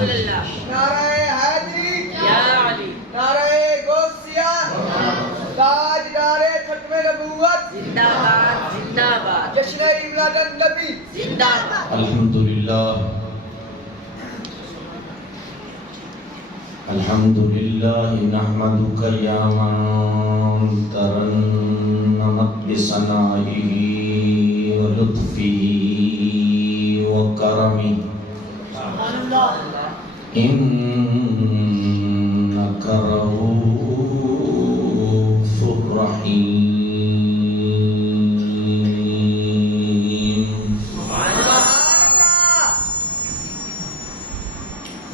رسول اللہ، نعرہ حیدری، یا علی، نعرہ غوثیہ، تاجدار ختم نبوت، زندہ باد، زندہ باد، جشن میلاد النبی، زندہ باد۔ الحمدللہ الحمدللہ نحمدک یا من ترنمت بثنائہ ولطفہ وکرمہ انک رؤوف رحیم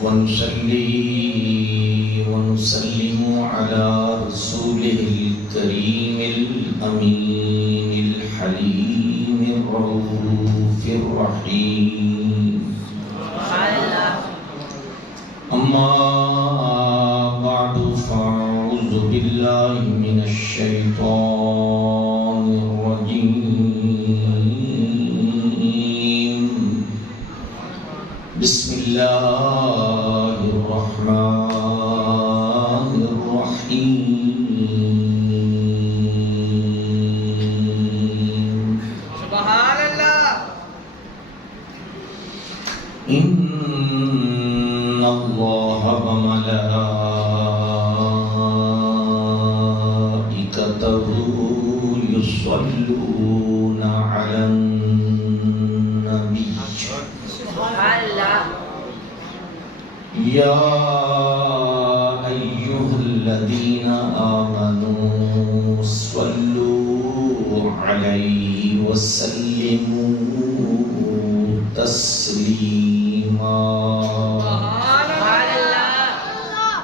ونصلي ونسلم على رسوله الكريم الأمين الحليم الرؤوف الرحيم أما بعد فأعوذ بالله من الشيطان الرجيم بسم الله الرحمن الرحيم سبحان اللہ، إن الله وملائكته يصلون على النبي اللہ، يا أيها الذين آمنوا صلوا عليه وسلموا تسليما سبحان اللہ،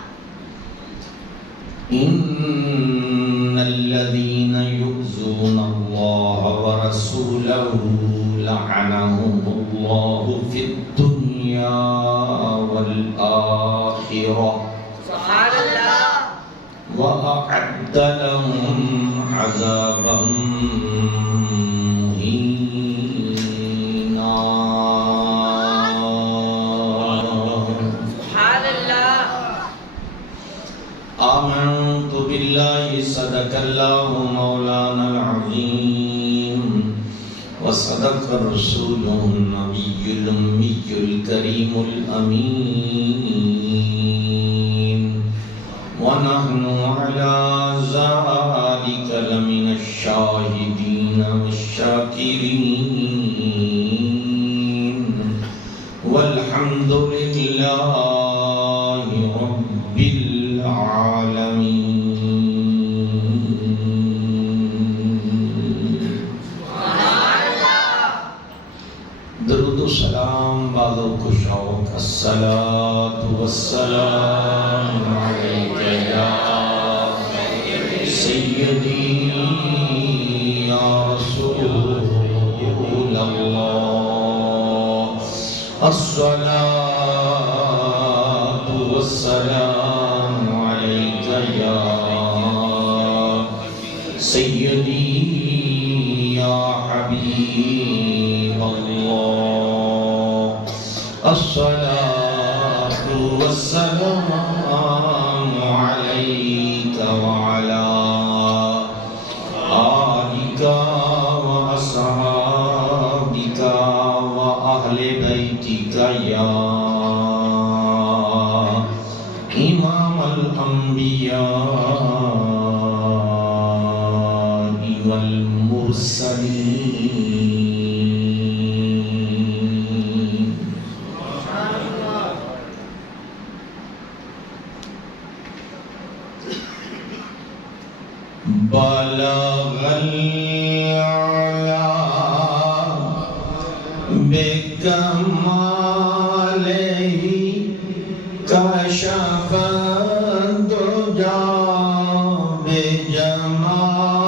إن الذين يؤذون الله ورسوله لعنهم الله في الدنيا والآخرة سبحان اللہ، وأعد لهم عذابا مهينا سبحان اللہ، آمنت بالله صدق الله مولانا العظيم وصدق رسوله النبي الأمي الكريم الأمين ونحن على ذلك لمن الشاهدين والشاكرين والحمد لله رب العالمين درود و سلام بعد کو شوق الصلاة والسلام علیک یا سیدی یا رسول اللہ الصلاة والسلام علیک یا سیدی یا حبیب اللہ الصلاة والسلام عليك وعلى آلك وأصحابك وأهل بيتك يا إمام الأنبياء والمرسلين بلغ العلا بكماله كشف الدجى بجماله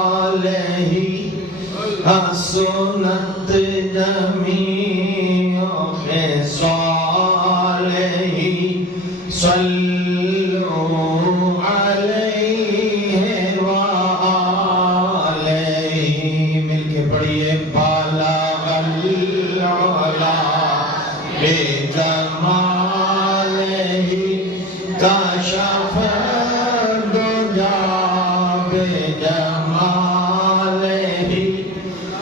حسنت جميع خصاله صلوا عليه وآله مل کے پڑھیے بلغ العلا بکماله کشف الدجى بجماله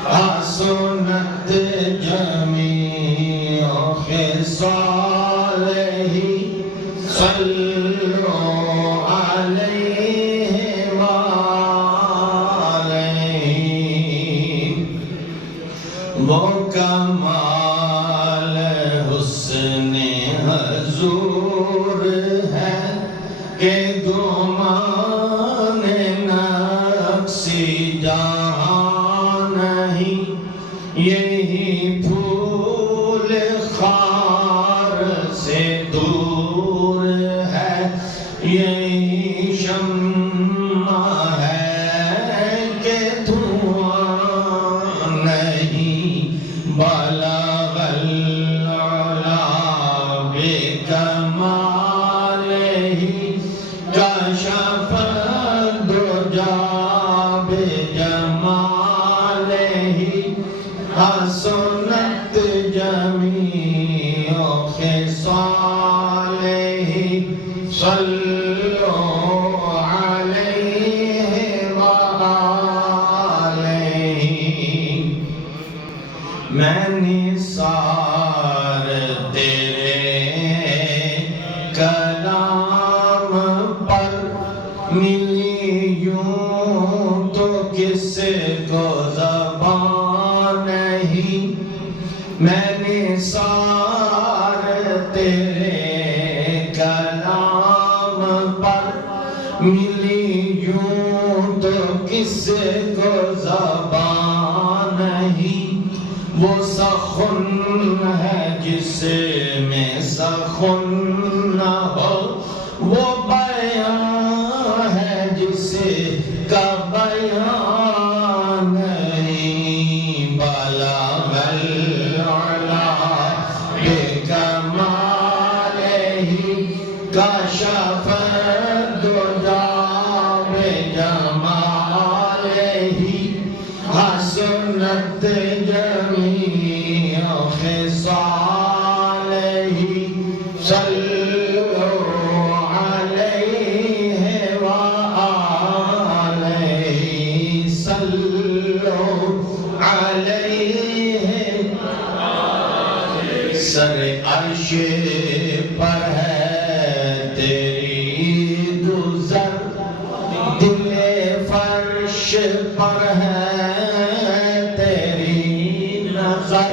حسنت جميع خصاله صلوا عليه وعليه وہ کمال حسن حضور ہے کہ گمان نقصی جہاں نہیں یہی پھول خار سے دور ہے یہی شمع ہے کہ دھواں نہیں بلغ العلا بکمالہ کشف الدجى بجمالہ حسنت جميع خصاله صلوا عليه وآله میں نثار تیرے کلام پر ملی یوں تو کس کو زبان نہیں میں نثار تیرے کلام پر ملی یوں تو کس کو زبان نہیں وہ سخن ہے جس میں سخن نہ ہو وہ بیان ہے جس کا بیان نہیں بلغ العلا بکمالہ کشف الدجى بجمالہ حسنت جميع خصاله صلوا عليه وآله صلوا عليه سر عرش پر ہے تیری گزر دل فرش پر ہے تیری نظر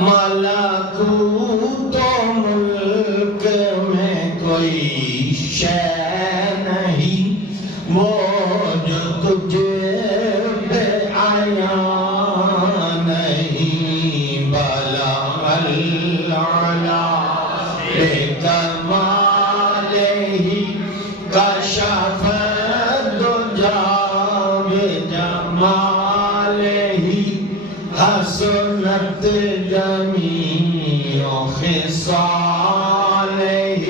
ملکوت و ملک میں کوئی شے نہیں وہ جو تجھ بے عیاں نہیں بلغ العلا بکمالہ کشف الدجى بجمالہ حسنت جميع خصاله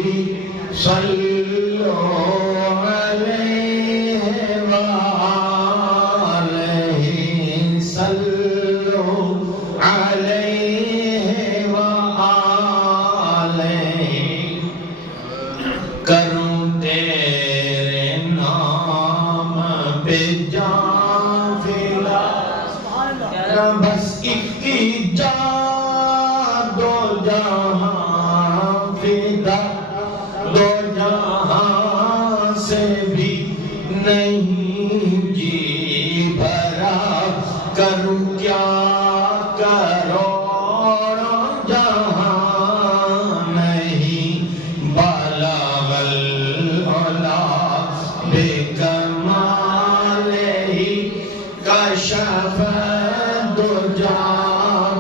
صلوا عليه وآله صلوا عليه وآله کروں تیرے نام پہ جان فدا بس ایک جا دو جہاں فدا دو جہاں سے بھی نہیں جی بھرا کروں کیا کروڑوں جہاں نہیں بلغ العلا بکمالہ کشف الدجى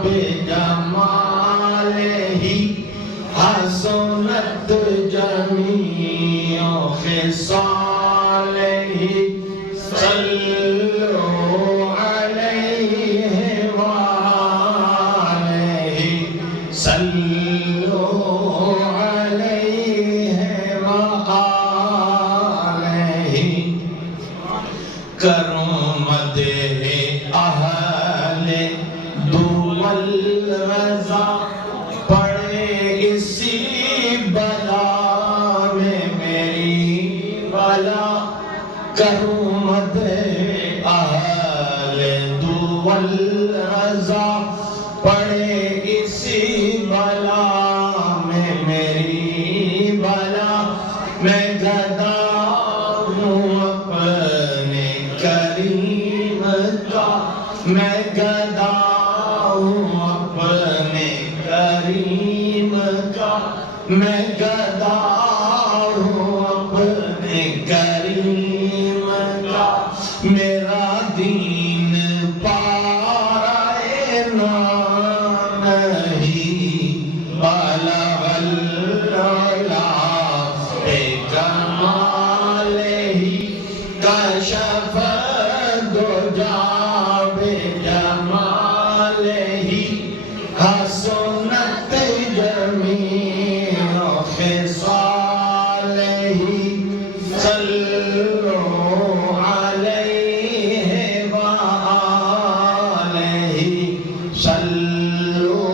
بجمالہ حسنت جميع خصاله صلوا عليه وآله صلوا عليه وآله کروں مدح اہل دول رضا پڑے اسی بلا میں پڑے اسی بلا میں میری بلا میں گدا ہوں اپنے کریم کا میں گدا ہوں اپنے کریم کا میں گدا ہوں اپنے کریم کا میرا دین پارائے نہیں بلغ العلا بکمالہ کشف الدجا بجمالہ حسنت جمیع خصالہ صلو علیہ وآلہ صلو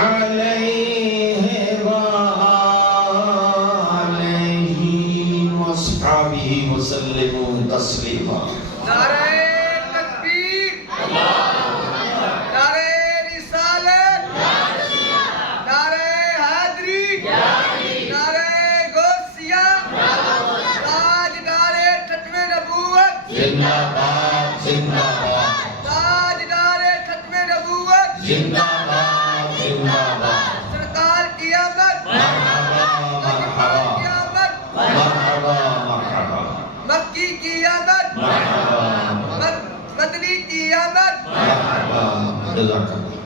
علیہ وآلہ وصحبہ وسلم تسلیما نعرہ تکبیر نعرہ رسالت نعرہ حیدری نعرہ غوثیہ تاجدار ختم نبوت زندہ باد زندہ باد تاجدار ختم نبوت زندہ باد زندہ باد سرکار کی آمد مرحبا مرحبا کی آمد مرحبا مرحبا مکی کی آمد مرحبا مدنی کی آمد مرحبا جزاک اللہ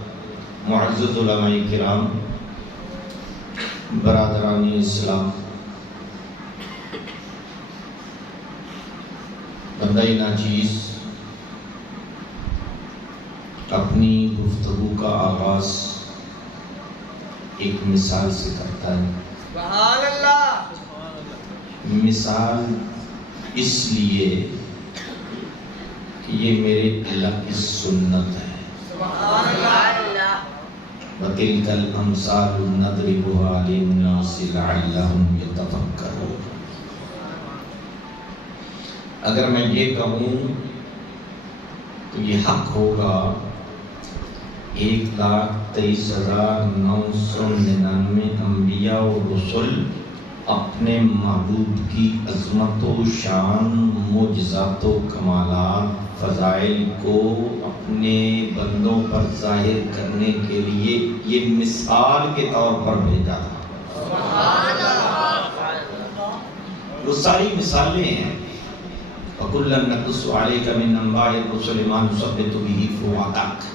معزز علماء کرام برادران اسلام بندہ ناچیز اپنی گفتگو کا آغاز ایک مثال سے کرتا ہے سبحان اللہ مثال اس لیے کہ یہ میرے اللہ کی سنت ہے سبحان اللہ اللہ وَتِلْكَ الْأَمْثَالُ نَضْرِبُهَا لِلنَّاسِ لَعَلَّهُمْ يَتَفَكَّرُونَ اگر میں یہ کہوں تو یہ حق ہوگا 1,23,999 انبیاء و رسل اپنے محبوب کی عظمت و شان معجزات و کمالات فضائل کو اپنے بندوں پر ظاہر کرنے کے لیے یہ مثال کے طور پر بھیجا تھا وہ ساری مثالیں ہیں وَكُلًّا نَقُصُّ عَلَيْكَ مِنْ أَنْبَاءِ الرُّسُلِ مَا نُثَبِّتُ بِهِ فُؤَادَكَ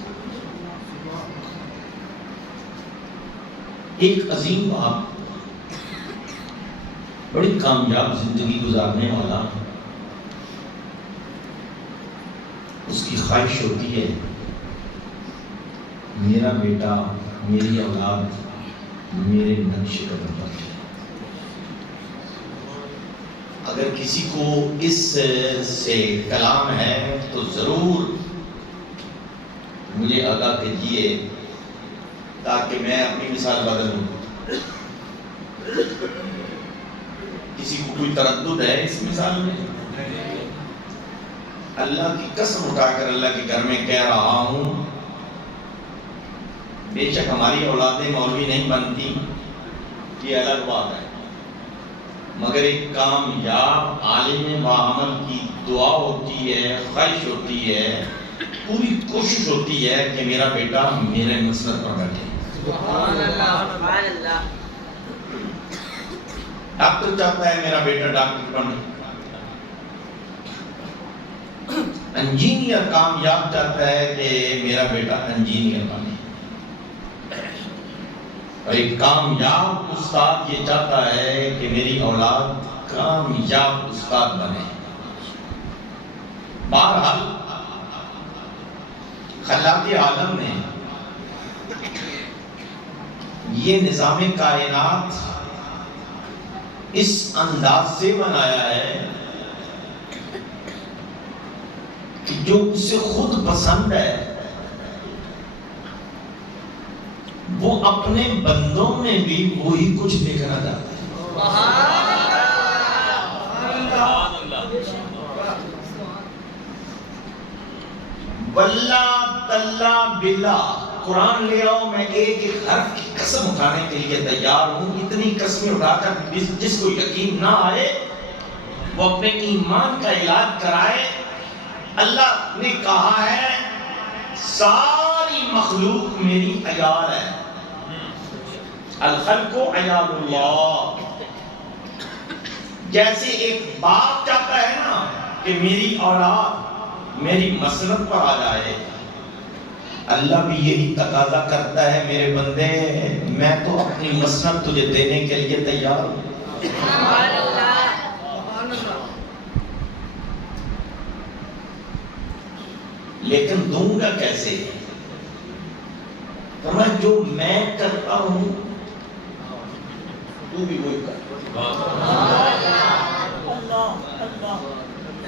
ایک عظیم باپ بڑی کامیاب زندگی گزارنے والا اس کی خواہش ہوتی ہے میرا بیٹا میری اولاد میرے نقش قدم پر چلے اگر کسی کو اس سے کلام ہے تو ضرور مجھے آگاہ کیجیے تاکہ میں اپنی مثال بدلوں کسی کو کوئی تردد ہے اس مثال میں اللہ کی قسم اٹھا کر اللہ کے گھر میں کہہ رہا ہوں بے شک ہماری اولادیں مولوی نہیں بنتی یہ الگ بات ہے مگر ایک کامیاب عالم باعمل کی دعا ہوتی ہے خواہش ہوتی ہے پوری کوشش ہوتی ہے کہ میرا بیٹا میرے مسلک پر بیٹھے سبحان اللہ سبحان اللہ ڈاکٹر چاہتا ہے میرا بیٹا ڈاکٹر بنے انجینئر کامیاب چاہتا ہے کہ میرا بیٹا انجینئر بنے اور ایک کامیاب استاد یہ چاہتا ہے کہ میری اولاد کامیاب استاد بنے بہرحال خلاق عالم نے یہ نظام کائنات اس انداز سے بنایا ہے کہ جو اسے خود پسند ہے وہ اپنے بندوں میں بھی وہی کچھ دیکھنا چاہتا ہے واللہ تاللہ باللہ قرآن لے آؤ، میں ایک ایک حرف کی قسم اٹھانے کے لیے تیار ہوں. اتنی قسمیں اٹھا کر جس کو یقین نہ آئے وہ اپنے ایمان کا علاج کرائے. اللہ نے کہا ہے ساری مخلوق میری عیال ہے. الخلق عیال اللہ. جیسے ایک باپ چاہتا ہے نا کہ میری اولاد میری مسند پر آ جائے، اللہ بھی یہی تقاضا کرتا ہے میرے بندے میں تو اپنی مسند تجھے دینے کے لیے تیار ہوں. سبحان اللہ. لیکن دوں گا کیسے؟ فرمایا جو میں کرتا ہوں تو بھی وہی کر.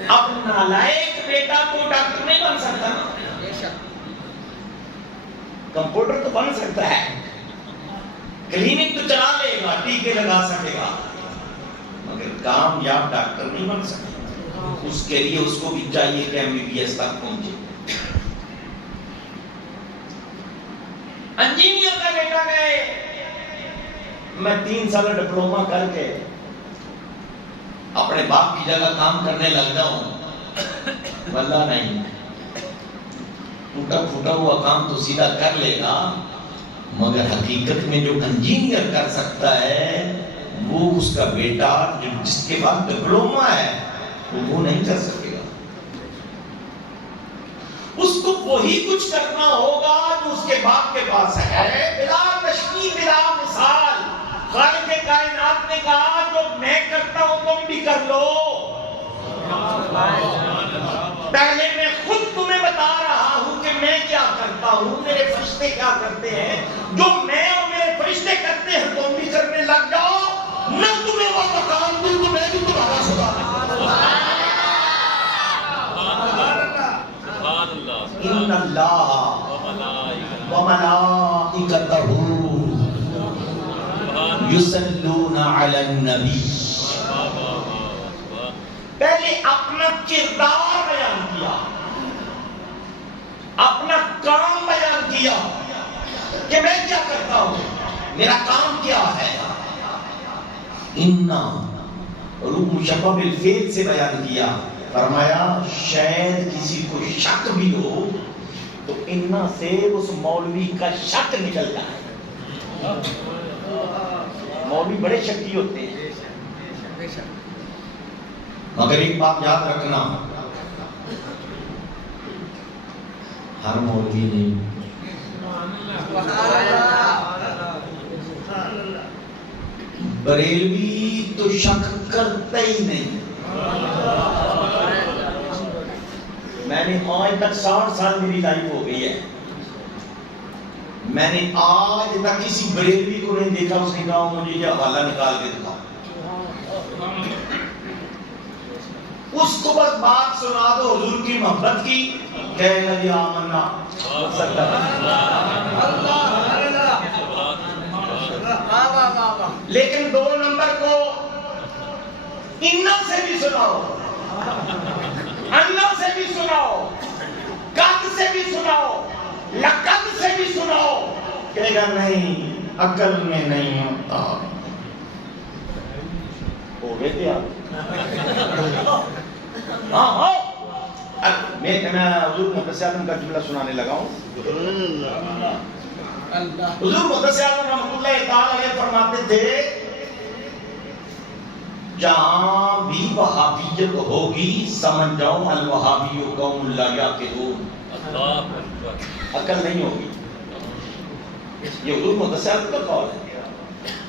اب نالائق بیٹا تو ڈاکٹر نہیں بن سکتا نا، کمپیوٹر تو بن سکتا ہے، کلینک تو چلا لے گا، ٹیکے لگا سکے گا، مگر کامیاب ڈاکٹر نہیں بن سکتا. اس کے لیے اس کو بھی چاہیے کہ MBBS تک پہنچے. انجینئر کا بیٹا گئے میں 3 سال ڈپلومہ کر کے اپنے باپ کی جگہ کام کرنے لگ جاؤں. واللہ نہیں، ٹوٹا پھوٹا ہوا کام تو سیدھا کر لے گا، مگر حقیقت میں جو انجینئر کر سکتا ہے وہ اس کا بیٹا جس کے بعد ڈپلومہ ہے وہ نہیں کر سکے گا. اس کو وہی کچھ کرنا ہوگا جو اس کے باپ کے پاس ہے. بلا تشبیہ بلا مثال خالق کائنات نے کہا جو میں کرتا ہوں تم بھی کر لو. پہلے میں خود تمہیں بتا رہا ہوں کہ میں کیا کرتا ہوں، میرے فرشتے کیا کرتے ہیں. جو میں اور میرے فرشتے کرتے ہیں تم بھی کرنے لگ جاؤ. میں تمہیں وہ مقام دوں تو میں بھی تمہارا خدا ہوں. ان اللہ وملائکتہ یصلون علی النبی. پہلے اپنا کردار بیان کیا، اپنا کام بیان کیا کہ میں کیا کرتا ہوں، میرا کام کیا ہے. انا روح مشبہ بالفعل سے بیان کیا. فرمایا شاید کسی کو شک بھی ہو تو انا سے اس مولوی کا شک نکلتا ہے. مولوی بڑے شکی ہوتے ہیں، مگر ایک بات یاد رکھنا، ہر مولوی نہیں. بریلوی تو شک کرتا ہی نہیں. میں نے آج تک 60 سال میری لائف ہو گئی ہے، میں نے آج تک کسی بریلوی کو نہیں دیکھا اس نے کہا مجھے یہ حوالہ نکال کے دکھا. اس کو بس بات سنا دو حضور کی محبت کی، کہے گا جی آمنا. لیکن 2 نمبر کو انا سے بھی سناؤ، انا سے بھی سناؤ، قد سے بھی سناؤ، لقد سے بھی سناؤ، کہے گا نہیں عقل میں نہیں ہوتا. ہو گئے تھے آپ؟ ہاں میں حضور مقدس اعظم کا جملہ سنانے لگا ہوں. حضور مقدس اعظم رحمۃ اللہ تعالی علیہ فرماتے تھے جہاں بھی وہابیت ہوگی سمجھ جاؤ الوہابی قوم لا یعقلون. عقل نہیں ہوگی. یہ حضور مقدس اعظم کا قول ہے.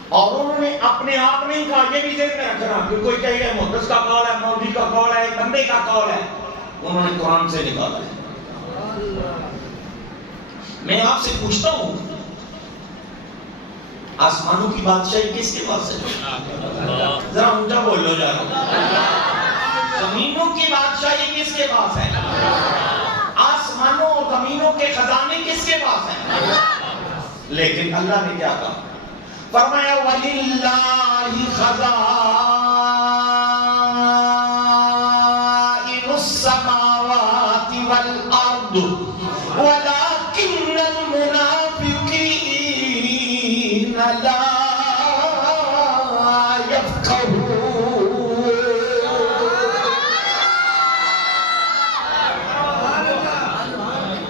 اور انہوں نے اپنے آپ نہیں کہا، یہ بھی ذہن میں رکھنا کہ کوئی کہے گا محدث کا قول ہے، مولوی کا قول ہے، بندے کا قول ہے. انہوں نے قرآن سے نکالا ہے. میں آپ سے پوچھتا ہوں آسمانوں کی بادشاہی کس کے پاس ہے؟ ذرا اونچا بول لو جارو. زمینوں کی بادشاہی کس کے پاس ہے؟ آسمانوں اور زمینوں کے خزانے کس کے پاس ہیں؟ لیکن اللہ نے کیا کہا؟ فرمایا وَلِلَّهِ خَزَائِنُ السَّمَاوَاتِ وَالْأَرْضِ وَلَكِنَّ الْمُنَافِقِينَ لا يفقهون.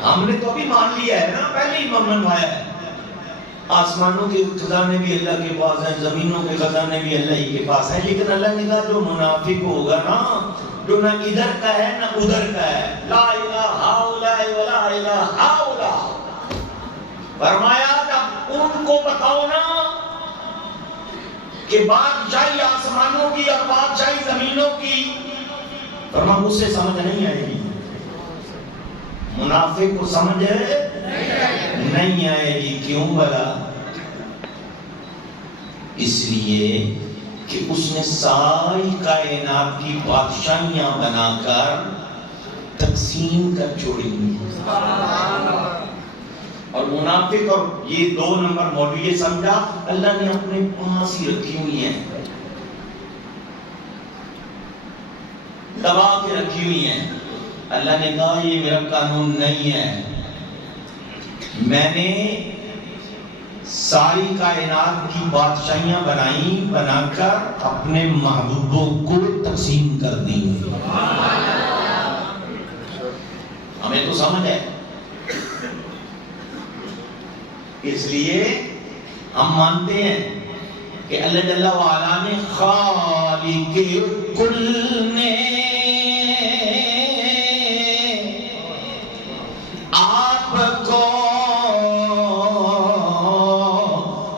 ہم نے تو ابھی مان لیا ہے نا، پہلے ہی منوایا ہے. آسمانوں کے خزانے بھی اللہ کے پاس ہیں، زمینوں کے خزانے بھی اللہ ہی کے پاس ہیں، لیکن اللہ نے کہا جو منافق ہوگا نا، جو نہ ادھر کا ہے نہ ادھر کا ہے، لا الہ ہاؤلا ولا الہ ہاؤلا، فرمایا جب ان کو بتاؤ نا کہ بادشاہی آسمانوں کی اور بادشاہی زمینوں کی، فرمایا مجھ سے سمجھ نہیں آئے گی. منافق کو سمجھ نہیں آئے گی. کیوں بھلا؟ اس لیے کہ اس نے ساری کائنات کی بادشاہیاں بنا کر تقسیم کر چھوڑی. اور منافق اور یہ 2 نمبر مولوی یہ سمجھا اللہ نے اپنے پاس ہی رکھی ہوئی ہیں، دبا کے رکھی ہوئی ہیں. اللہ نے کہا یہ میرا قانون نہیں ہے، میں نے ساری کائنات کی بادشاہیاں بنا کر اپنے محبوبوں کو تقسیم کر دی. ہمیں تو سمجھ ہے، اس لیے ہم مانتے ہیں کہ اللہ جل وعلا نے خالق کل نے آپ کو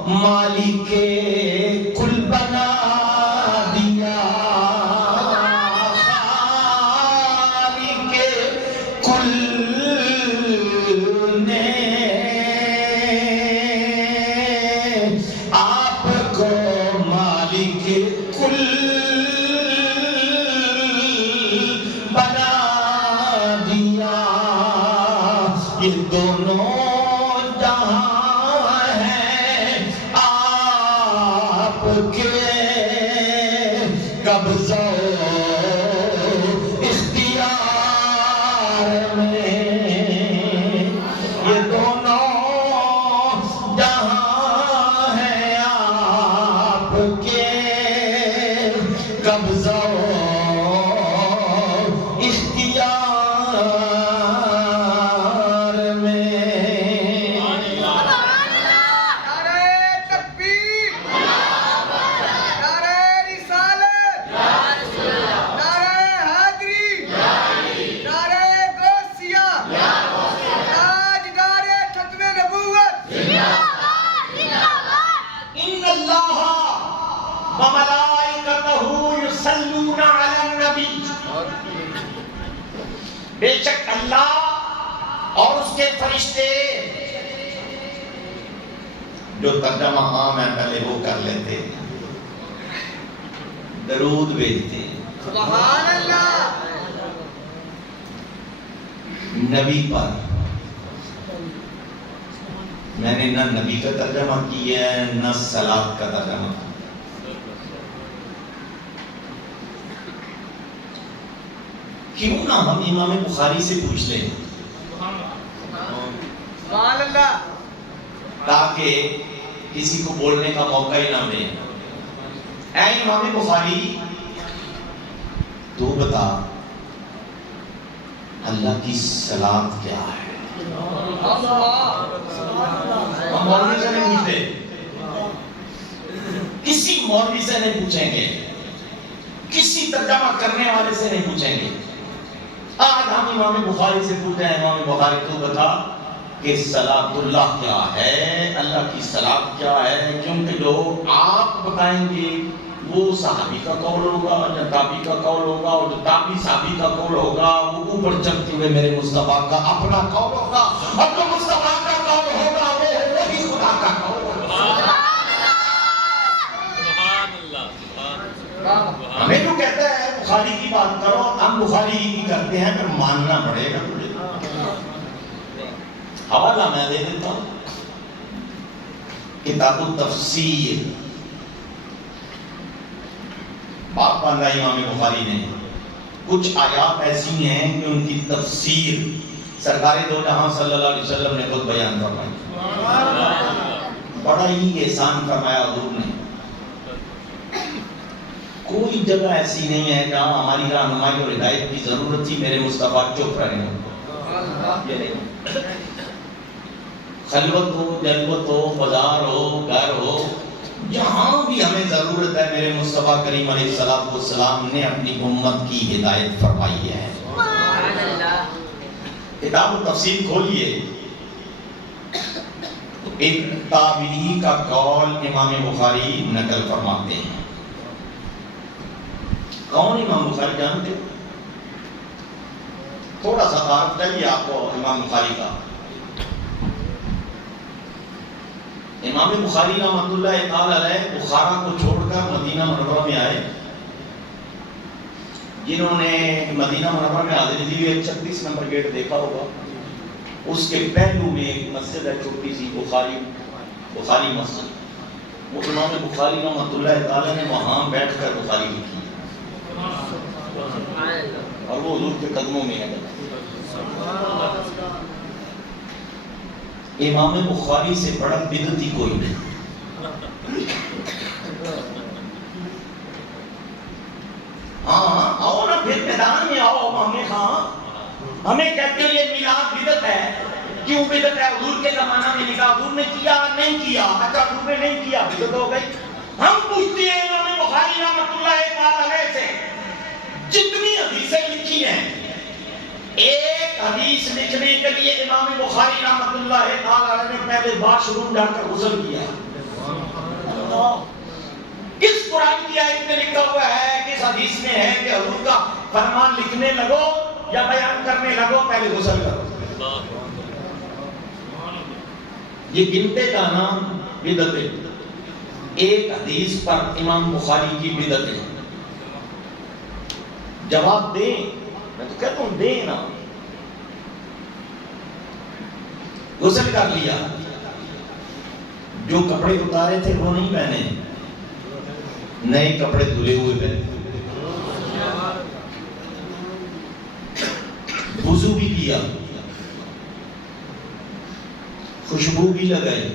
مالک کل بنا دیا. خالق کل نے آپ کو مالک کل بنا دیا. یہ دونوں جہاں ہیں آپ کے قبضہ اختیار میں. یہ دونوں جہاں ہیں آپ کے قبضہ بے شک اللہ اور اس کے فرشتے، جو ترجمہ عام ہے پہلے وہ کر لیتے ہیں، درود بھیجتے ہیں سبحان اللہ نبی پر. میں نے نہ نبی کا ترجمہ کیا ہے نہ صلاۃ کا ترجمہ. کیوں نہ ہم امام بخاری سے پوچھ لیں سبحان اللہ، تاکہ کسی کو بولنے کا موقع ہی نہ دیں. اے امام بخاری تو بتا اللہ کی صلاۃ کیا ہے؟ ہم مولوی سے نہیں پوچھتے، کسی مولوی سے نہیں پوچھیں گے، کسی ترجمہ کرنے والے سے نہیں پوچھیں گے. آج ہم امام بخاری سے پوچھتے ہیں امام بخاری تو بتا کہ صلاۃ اللہ کیا ہے، اللہ کی صلاۃ کیا ہے؟ کیونکہ جو آپ بتائیں گے وہ صحابی کا قول ہوگا یا تابعی کا قول ہوگا، اور جو تابعی صحابی کا قول ہوگا وہ اوپر چڑھتے ہوئے میرے مصطفیٰ کا اپنا قول ہوگا، اور جو مصطفیٰ کا قول ہوگا وہ وہی خدا کا قول ہوگا. ہمیں جو کہتا ہے بخاری کی بات کرو، ہم بخاری کی کرتے ہیں، پھر ماننا پڑے گا تجھے. حوالہ میں دے دیتا ہوں، کتاب التفسیر باب باندھا امام بخاری نے. کچھ آیات ایسی ہیں کہ ان کی تفسیر سرکار دو جہاں صلی اللہ علیہ وسلم نے خود بیان کروائی. بڑا بڑا ہی احسان فرمایا حضور نے. کوئی جگہ ایسی نہیں ہے جہاں ہماری رہنمائی اور ہدایت کی ضرورت تھی میرے مصطفیٰ چپ رہے ہوں. یہ نہیں. خلوت ہو، جلوت ہو، بازار ہو، گھر ہو، جہاں بھی ہمیں ضرورت ہے میرے مصطفیٰ کریم علیہ الصلوۃ والسلام نے اپنی امت کی ہدایت فرمائی ہے. کتاب و تفسیر کھولیے تو ایک تابعی کا قول امام بخاری نقل فرماتے ہیں. کون امام بخاری جانتے ہو؟ تھوڑا سا تعارف چاہیے آپ کو امام بخاری کا. امام بخاری رحمۃ اللہ تعالی علیہ بخارا کو چھوڑ کر مدینہ منورہ میں آئے. جنہوں نے مدینہ منورہ میں حاضری دی ہوئی 36 نمبر گیٹ دیکھا ہوگا، اس کے پہلو میں ایک مسجد ہے چھوٹی سی، بخاری مسجد. وہ امام بخاری رحمۃ اللہ تعالی نے وہاں بیٹھ کر بخاری لکھی اور وہ حضور کے قدموں میں ہے. امام بخاری سے بڑا بدعتی کوئی نہیں. ہاں آؤ نا پھر میدان میں آؤ. ہمیں کہتے ہیں یہ میلاد بدعت ہے. کیوں بدعت ہے؟ حضور کے زمانہ میں نکاح حضور نے کیا نہیں کیا؟ اچھا حضور نے نہیں کیا، بدعت ہو گئی. ہم پوچھتے ہیں امام بخاری رحمۃ اللہ تعالی علیہ سے جتنی حدیثیں لکھی ہیں، ایک حدیث لکھنے کے لیے امام بخاری رحمۃ اللہ تعالی علیہ نے پہلے واش روم جا کر غسل کیا. کس قرآن کی آیت میں لکھا ہوا ہے، کس حدیث میں ہے کہ حضور کا فرمان لکھنے لگو یا بیان کرنے لگو پہلے غسل کرو؟ یہ گنتے کا نام بدعت ہے. ایک حدیث پر امام بخاری کی بدعت ہے. جواب دیں، میں تو کہتا ہوں دیں نا. غسل کر لیا، جو کپڑے اتارے تھے وہ نہیں پہنے، نئے کپڑے دھلے ہوئے پہنے. وضو بھی کیا، خوشبو بھی لگائی،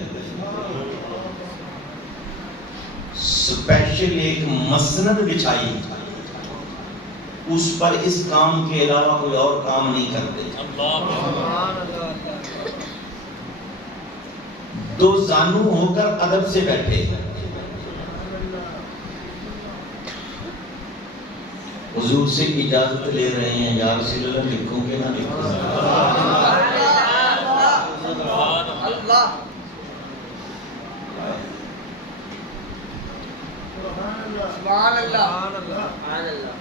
اسپیشل ایک مسند بچھائی، اس پر اس کام کے علاوہ کوئی اور کام نہیں کرتے. دو زانو ہو کر ادب سے بیٹھے. حضور سے اجازت لے رہے ہیں، یا رسول اللہ لکھوں گے نہ لکھوں گے؟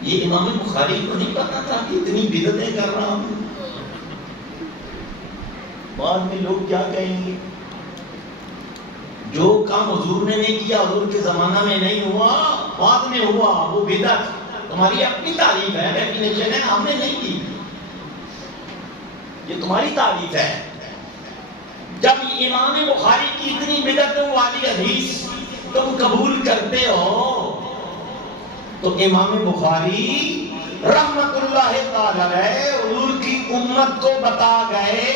یہ امام بخاری کو نہیں پتا تھا کہ اتنی بدعتیں کر رہا ہوں. بعد میں لوگ کیا کہیں گے؟ جو کام حضور نے نہیں کیا، حضور کے زمانہ میں نہیں ہوا، بعد میں ہوا، وہ بدعت. تمہاری اپنی تعریف ہے، ڈیفینیشن ہے، ہم نے نہیں کی. یہ تمہاری تعریف ہے. جب امام بخاری کی اتنی بدعتوں والی حدیث تم قبول کرتے ہو تو امام بخاری رحمت اللہ تعالی علیہ حضور کی امت کو بتا گئے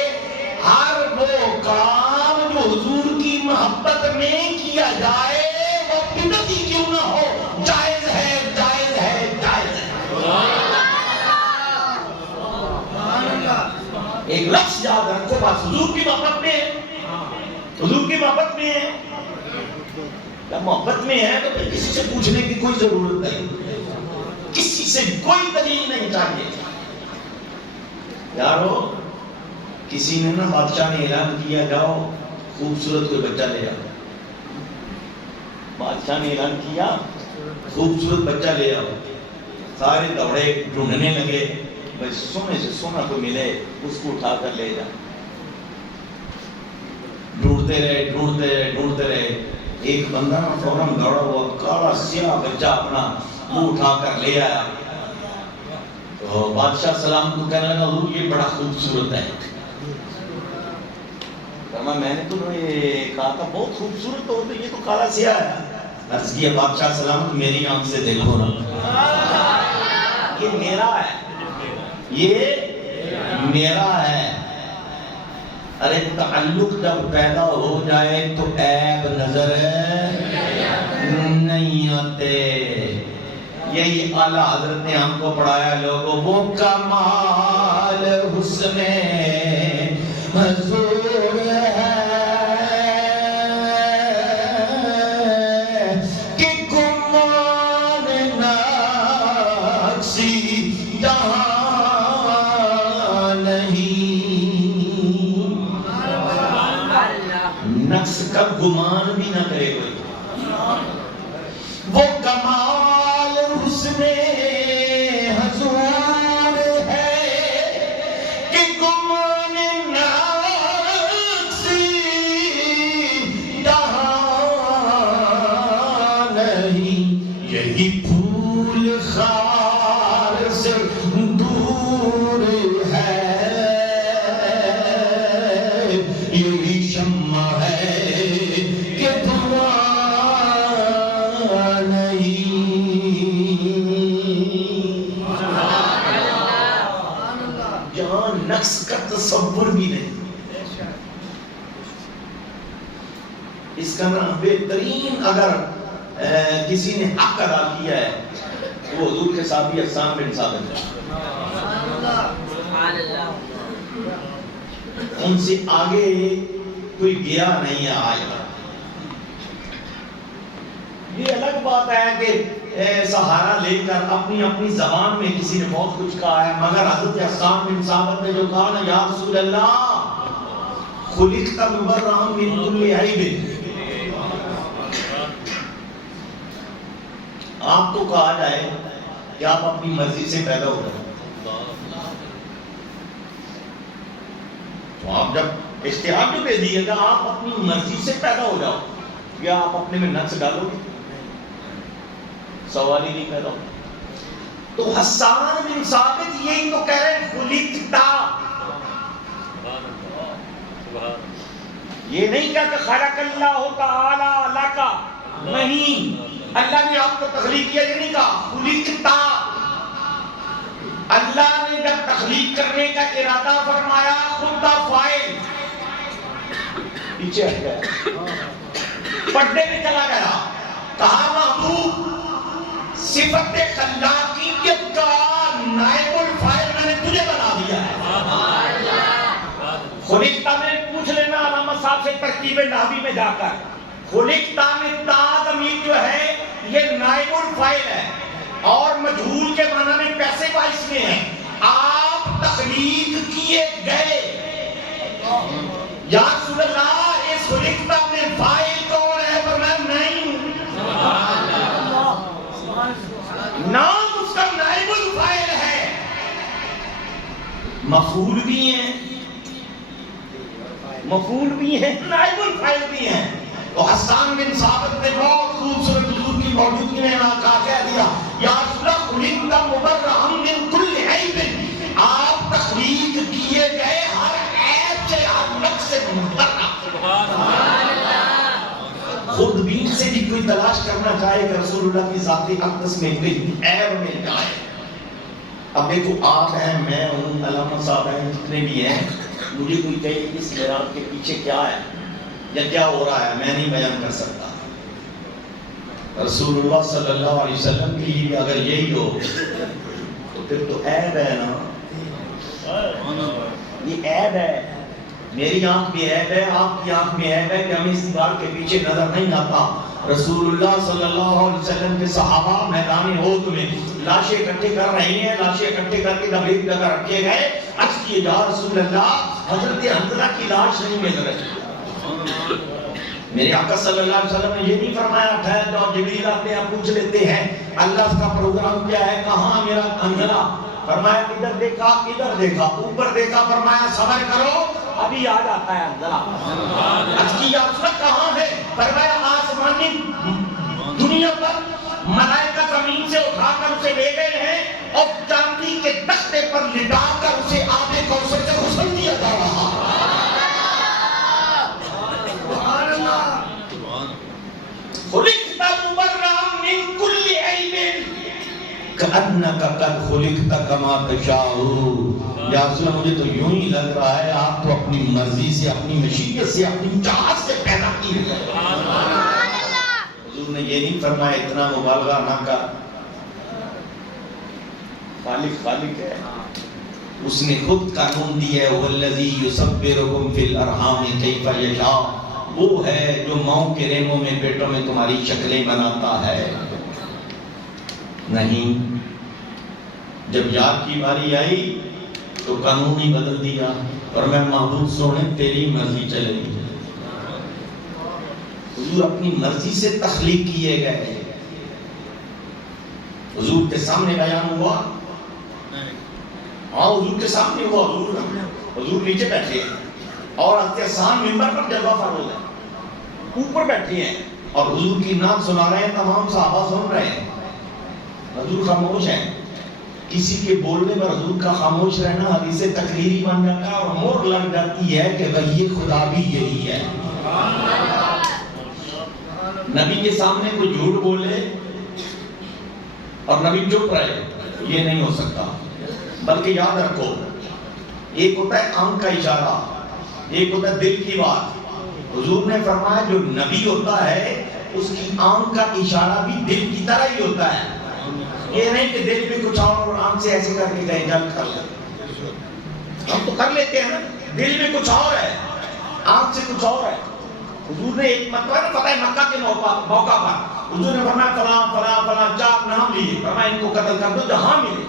ہر وہ کام جو حضور کی محبت میں کیا جائے وہ بدعت ہی کیوں نہ ہو، جائز ہے، جائز ہے، جائز ہے. ایک لفظ یاد رکھو، بس حضور کی محبت میں ہے، حضور کی محبت میں ہے. جب محبت میں ہے تو پھر کسی سے پوچھنے کی کوئی ضرورت نہیں، کسی سے کوئی دلیل نہیں چاہیے. یارو کسی نے نا بادشاہ نے اعلان کیا جاؤ خوبصورت کوئی بچہ لے آؤ. بادشاہ نے اعلان کیا خوبصورت بچہ لے آؤ. سارے دوڑے ڈھونڈنے لگے، بھائی سونے سے سونا کو ملے اس کو اٹھا کر لے جا. ڈھونڈتے رہے ڈھونڈتے رہے ڈھونڈتے رہے. ایک بندہ فوراً دوڑا ہوا کالا سیاہ بچہ اپنا منہ اٹھا کر لے آیا. تو بادشاہ سلام کو کہنے لگا حضور یہ بڑا خوبصورت ہے. فرمایا میں نے تمہیں کہا تھا بہت خوبصورت ہو، تو یہ تو کالا سیاہ ہے. عرض کیا بادشاہ سلام میری آنکھ سے دیکھو نا، یہ میرا ہے، یہ میرا ہے. ارے تعلق جب پیدا ہو جائے تو عیب نظر یہی اعلیٰ حضرت نے ہم کو پڑھایا لوگوں، وہ کمال حسن حضور ہے کہ گمان نقصی جہاں نہیں، نقص کا گمان بھی نہ کرے کوئی، وہ کمال حسن حضور ہے کہ گمان نقصی جہاں نہیں، یہی پھول خار سے دور ہے، یہی شمع ہے کہ نقص کا تصور بھی نہیں۔ اس کا نام بہترین اگر کسی نے حق ادا کیا ہے وہ حضور کے صحابی حسان بن ثابت ہے، ان سے آگے کوئی گیا نہیں ہے آج تک۔ یہ الگ بات ہے کہ سہارا لے کر اپنی اپنی زبان میں کسی نے بہت کچھ کہا ہے، مگر حضرت حسان بن ثابت نے جو کہا نا، یا رسول اللہ خلقت مبرئا من کل عیب، آپ کو کہا جائے کہ آپ اپنی مرضی سے پیدا ہو گئے، تو آپ جب اشتہار جو دے دیے گا آپ اپنی مرضی سے پیدا ہو جاؤ، یا آپ اپنے میں نقص ڈالو گے؟ سوال ہی نہیں پیدا ہو۔ تو حسان بن ثابت یہی تو کہہ رہے ہیں خلقتا، یہ نہیں کہا کہ خلق اللہ تعالی لکا، نہیں، اللہ نے آپ کو تخلیق کیا، یہ نہیں کہا، خلقتا۔ اللہ نے جب تخلیق کرنے کا ارادہ فرمایا خود کا فاعل پیچھے ہٹ گیا، پردے میں چلا گیا، کہا محبوب صفت خلاقیت کا نائب الفاعل میں نے تجھے بنا دیا ہے۔ خلقتا میں پوچھ لینا علامہ صاحب سے ترکیب نحوی میں جا کر، خلقتا میں تا ضمیر جو ہے یہ نائب الفاعل ہے، اور مجہول کے معنی میں پیسے کا اس میں ہے، آپ تخلیق کیے گئے۔ یا رسول اللہ اس خلقتا میں فاعل کون ہے؟ فرمایا نہیں، نام اس کا نائب الفاعل ہے، مفعول بھی ہیں، مفعول بھی ہیں، نائب الفاعل بھی ہیں۔ تو حسان بن ثابت نے بہت خوبصورت حضور کی موجودگی میں کہہ دیا، یا رسول اللہ خلقت مبرئا من کل عیب، آپ تخلیق کیے گئے ہر عیب سے، ہر نقص سے مبرئ۔ خود بین سے بھی کوئی تلاش کرنا چاہے کہ رسول اللہ کی ذاتی اقدس میں کوئی عیب مل جائے۔ اب دیکھو آپ ہیں، میں ہوں، علامہ صاحب ہیں، جتنے بھی ہیں، مجھے کوئی کہے اس محراب کے پیچھے کیا ہے یا کیا ہو رہا ہے، میں نہیں بیان کر سکتا۔ رسول اللہ صلی اللہ علیہ وسلم کے لیے اگر یہی ہو تو پھر تو عیب ہے نا، یہ عیب ہے، میری آنکھ میں عیب ہے، آپ کی آنکھ میں عیب ہے کہ ہمیں اس دیوار کے پیچھے نظر نہیں آتا۔ رسول اللہ صلی اللہ علیہ وسلم کے صحابہ میدان احد میں لاشیں اکٹھے کر رہے ہیں، لاشیں اکٹھے کر کے جب ایک جگہ رکھے گئے، عرض کیے یا رسول اللہ حضرت حنظلہ کی لاش نہیں مل رہی۔ میرے آقا صلی اللہ علیہ وسلم نے یہ نہیں فرمایا ٹھہر جاؤ، جبریل آتے ہیں پوچھ لیتے ہیں اللہ کا پروگرام کیا ہے، کہاں میرا حنظلہ؟ فرمایا ادھر دیکھا، ادھر دیکھا، اوپر دیکھا، فرمایا صبر کرو ابھی آ جاتا ہے حنظلہ۔ عرض کی یا رسول اللہ کہاں ہے؟ فرمایا آسمانی دنیا پر ملائکہ زمین سے اٹھا کر اسے لے گئے ہیں اور چاندی کے تختے پر لٹا کر اسے آب کوثر سے غسل دیا جا رہا۔ خلقت مبرئا من کل عیب کأنک قد خلقت کما تشاء۔ یا رسول اللہ مجھے تو یوں ہی لگ رہا ہے آپ تو اپنی مرضی سے، اپنی مشیت سے، اپنی چاہت سے پیدا کیے گئے۔ حضور نے یہ نہیں فرمایا اتنا مبالغہ نہ کر، خالق ہے. اس نے خود قانون دیا ہے والذی یصبرکم فی الارحام کیف یشاء. وہ ہے جو ماؤں کے ریموں میں پیٹوں میں تمہاری شکلیں بناتا ہے. نہیں، جب یاد کی باری آئی تو قانون ہی بدل دیا اور میں محبوب سونے تیری مرضی چلے گی. حضور اپنی مرضی سے تخلیق کیے گئے. حضور کے سامنے بیان ہوا. ہاں حضور کے سامنے ہوا. حضور نیچے بیٹھے ہیں اور احتسام ممبر پر جلوہ فروز ہے، اوپر بیٹھے ہیں اور حضور کی نعت سنا رہے ہیں. تمام صحابہ سن رہے ہیں. حضور خاموش ہیں. کسی کے بولنے پر حضور کا خاموش رہنا حدیث تقریری بن جاتا ہے اور مور لگ جاتی ہے کہ وحی خدا بھی یہی ہے. نبی کے سامنے کوئی جھوٹ بولے اور نبی چپ رہے، یہ نہیں ہو سکتا. بلکہ یاد رکھو، ایک ہوتا ہے آنکھ کا اشارہ، ایک ہوتا ہے دل کی بات. حضور نے فرمایا جو نبی ہوتا ہے اس کی آنکھ کا اشارہ بھی دل کی طرح ہی ہوتا ہے. یہ نہیں کہ دل میں کچھ اور آنکھ سے ایسے کر کے کہیں جل کر لیں. ہم تو کر لیتے ہیں نا، دل میں کچھ اور ہے، آنکھ سے کچھ اور ہے. حضور نے ایک مرتبہ فتح مکہ کے موقع پر حضور نے فرمایا فلاں فلاں فلاں 4 نام لیے، فرمایا ان کو قتل کر دو جہاں ملے.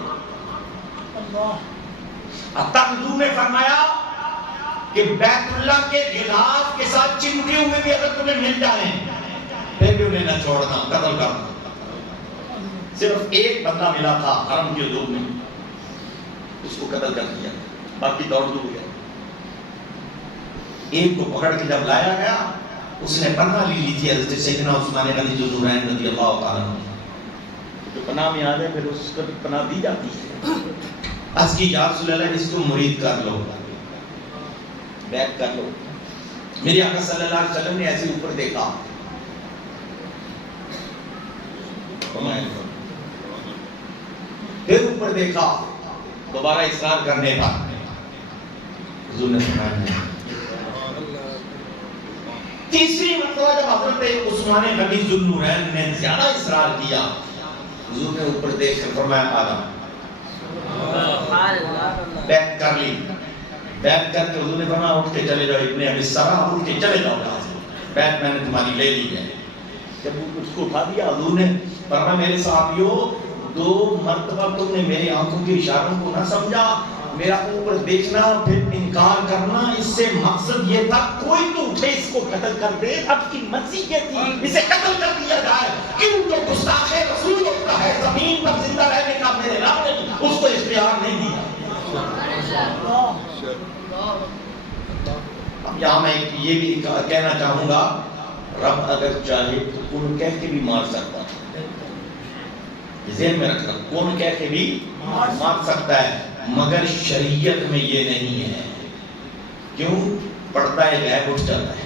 اب تک حضور نے فرمایا کہ بیت اللہ کے غلاف کے ساتھ چمٹے ہوئے بھی اگر تمہیں مل جائیں پھر بھی انہیں نہ چھوڑنا، قتل کر دو. صرف ایک بندہ ملا تھا حرم کے حدود میں، اس کو قتل کر دیا، باقی دوڑ دو گیا. ایک کو پکڑ کے جب لایا گیا اس نے پناہ لی تھی حضرت سیدنا عثمان غنی ذو النورین رضی اللہ تعالیٰ عنہ. جو پناہ میں آ جائے پھر اس کو پناہ دی جاتی ہے. اس کی یا رسول اللہ اس کو مرید کر لو، بیعت کر لو. میرے آقا صلی اللہ علیہ وسلم نے ایسے اوپر دیکھا، پھر اوپر دیکھا، دوبارہ اصرار کرنے کا حضور نے فرمایا. تیسری مرتبہ جب حضرت عثمان غنی ذو النورین نے زیادہ اصرار کیا، حضور نے اوپر دیکھ کر فرمایا آدم بیعت کر لی. بیعت کر کے حضور نے فرمایا اٹھ کے چلے جاؤ ابن ابی سرح، اٹھ کے چلے جاؤ یہاں سے، بیعت میں نے تمہاری لے لی ہے. جب اس کو اٹھا دیا حضور نے فرمایا میرے صحابیوں 2 مرتبہ تم نے میری آنکھوں کے اشاروں کو نہ سمجھا، میرا اوپر دیکھنا پھر انکار کرنا، اس سے مقصد یہ تھا کوئی تو اٹھے اس کو قتل کر دے. اب کی مرضی یہ تھی اسے قتل کر دیا جائے. کیوں جو گستاخ رسول ہوتا ہے زمین پر زندہ رہنے کا میرے رب نے اس کو اختیار نہیں دیا. اب یہاں میں یہ بھی کہنا چاہوں گا، رب اگر چاہے تو کون کہہ کے بھی مار سکتا ہے. ذہن میں رکھنا، کون کہہ کے بھی مار سکتا ہے، مگر شریعت میں یہ نہیں ہے. کیوں؟ پردہ غیب اٹھ جاتا ہے.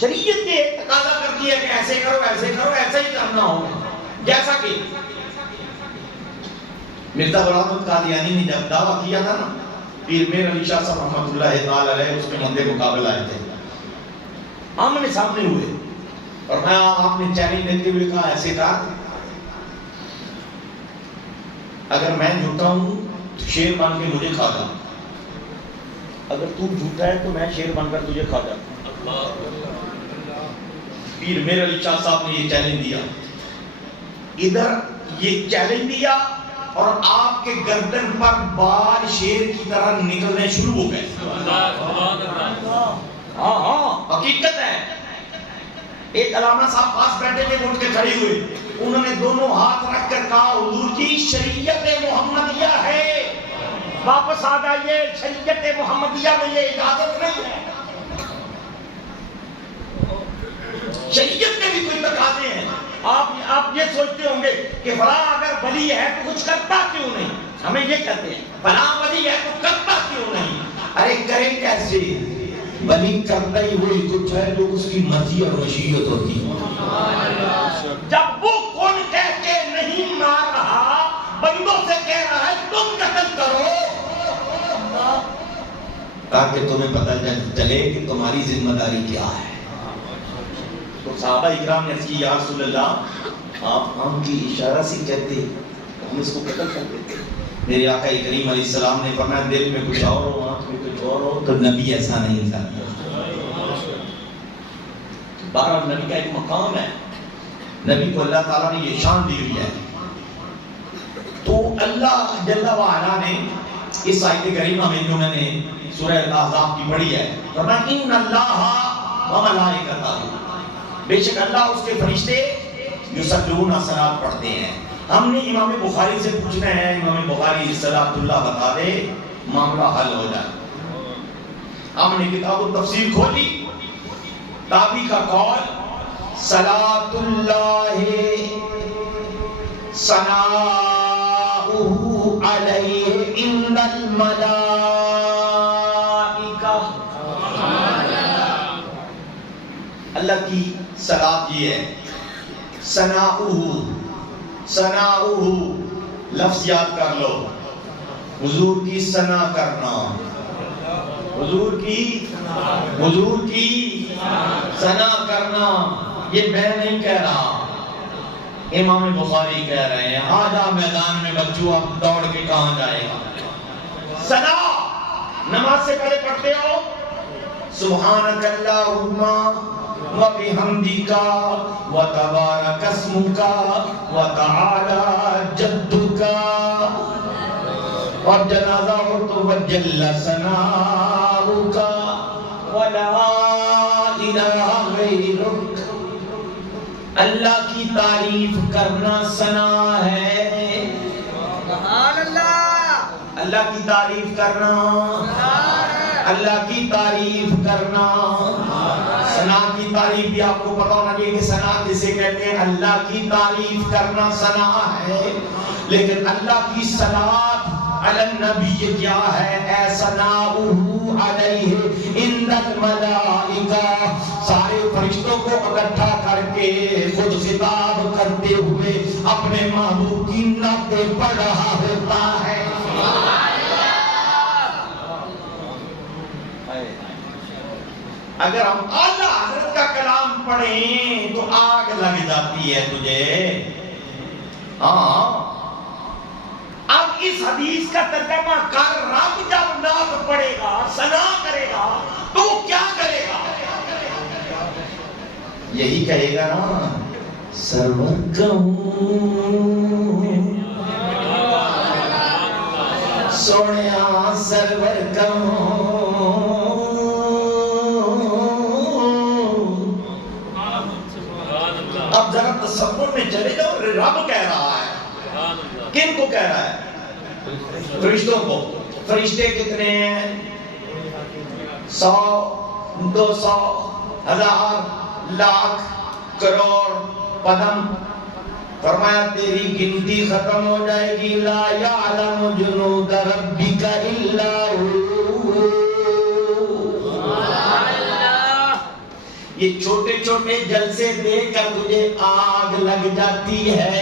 شریعت نے تقاضا کرتی ہے کہ ایسے کرو ایسے کرو، ایسا ہی کرنا ہوگا. جیسا کہ مرزا غلام احمد قادیانی نے جب دعویٰ کیا تھا نا، پیر میر علی شاہ صاحب رحمۃ اللہ تعالی علیہ اس کے مندے مقابل آئے تھے، آمنے سامنے ہوئے اور میں آپ نے چیلنج دیتے ہوئے کہا ایسے کہا اگر میں جھوٹا ہوں تو شیر بن کے مجھے کھا جا، اگر تو جھوٹا ہے تو میں شیر بن کر تجھے کھا جاتا. پیر میر علی شاہ صاحب نے یہ چیلنج دیا، ادھر یہ چیلنج دیا اور آپ کے گردن پر بال شیر کی طرح نکلنے شروع ہو گئے. ہاں ہاں حقیقت ہے. ایک علامہ صاحب پاس بیٹھے تھے، اٹھ کے کھڑے ہوئے، انہوں نے دونوں ہاتھ رکھ کر کہا حضور کی شریعت محمدیہ ہے، واپس آ جائیے، شریعت محمدیہ میں یہ اجازت نہیں ہے. شریعت میں بھی کوئی تقاضے ہیں. آپ یہ سوچتے ہوں گے کہ فلاں اگر ولی ہے تو کچھ کرتا کیوں نہیں، ہمیں یہ کہتے ہیں فلاں ولی ہے تو کرتا کیوں نہیں. ارے کریں کیسے؟ ولی کرتا ہی وہی کچھ ہے جو اس کی مرضی اور مشیت ہوتی ہے. جب وہ کون کہہ کے نہیں مار رہا، بندوں سے کہہ رہا ہے تم قتل کرو، تاکہ تمہیں پتہ چلے کہ تمہاری ذمہ داری کیا ہے. تو صحابہ اکرام نے کی یا رسول اللہ آپ ہم کی اشارہ سے کہتے ہم اس کو قتل کر دیتے. میرے آقا کریم علیہ السلام نے فرمایا دل میں کچھ اور ہو آنکھ میں کچھ اور ہو تو نبی ایسا نہیں تھا. بہرحال نبی کا ایک مقام ہے, نبی کو اللہ تعالیٰ نے یہ شان دی ہوئی ہے. تو اللہ جل وعلا نے اس آیت کریمہ میں جو میں نے سورہ الاحزاب کی پڑھی ہے فرمایا ان اللہ و ملائکتہ, بے شک اللہ اس کے فرشتے یصلون صلاۃ پڑھتے ہیں. ہم نے امام بخاری سے پوچھنا ہے, امام بخاری صلاۃ اللہ بتا دے, معاملہ حل ہو جائے. ہم نے کتاب التفسیر کھولی, تابعی کا قول صلاۃ اللہ ثناؤہ علیہ عند الملائکہ, اللہ کی صلاۃ یہ ہے. ثناؤہ لفظ یاد کر لو, حضور کی ثنا کرنا, حضور کی ثنا کرنا. یہ میں نہیں کہہ رہا, امام بخاری کہہ رہے ہیں. آجا میدان میں بچوں, اب دوڑ کے کہاں جائے گا. ثنا نماز سے پہلے پڑھتے ہو سبحانک اللہم وبحمدک وتبارک اسمک وتعالی جدک, اور جنازہ ہو تو وجل ثناؤک ولا الہ غیرک. اللہ کی تعریف کرنا ثنا ہے. سبحان اللہ. اللہ کی تعریف کرنا, اللہ کی تعریف کرنا. ثنا کی تعریف بھی آپ کو پتا ہونا چاہیے کہ ثنا جسے کہتے ہیں اللہ کی تعریف کرنا ثنا ہے. لیکن اللہ کی صلاۃ علی النبی کیا ہے؟ اے ثناؤہ علیہ عند الملائکہ. سارے فرشتوں کو اکٹھا کر کے خود خطاب کرتے ہوئے اپنے محبوب کی نعتیں پڑھ رہا ہوتا ہے. اگر ہم اعلیٰ حضرت کا کلام پڑھیں تو آگ لگ جاتی ہے تجھے. ہاں, اب اس حدیث کا ترجمہ کر, رب جب نعت پڑھے گا, ثنا کرے گا تو کیا کرے گا؟ یہی کہے گا نا, سرور کہوں سوڑیا سرور کہوں. اب ذرا تصور میں چلے جاؤ, رب کہہ رہا ہے. کن کو کہہ رہا ہے؟ فرشتوں کو. فرشتے کتنے ہیں؟ 100 200 1000 لاکھ کروڑ پدم. فرمایا تیری گنتی ختم ہو جائے گی. لا یعلم جنود ربک الا هو. یہ چھوٹے چھوٹے جلسے دیکھ کر تجھے آگ لگ جاتی ہے.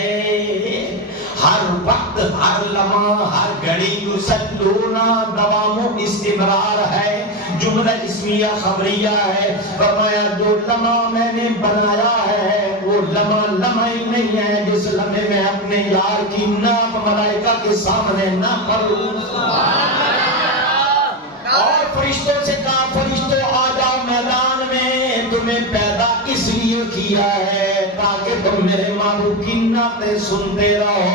ہر وقت, ہر لمحہ, ہر گھڑی یصلون, دوام و استمرار ہے, جملہ اسمیہ خبریہ ہے. فرمایا جو لمحہ میں نے بنایا ہے وہ لمحہ لمحہ ہی نہیں ہے جس لمحے میں اپنے یار کی نعت ملائکہ کے سامنے نہ پڑھوں. اور فرشتوں سے کہا, فرشتوں آ جاؤ میدان میں, تمہیں پیدا اس لیے کیا ہے تاکہ تم میرے محبوب کی نعتیں سنتے رہو.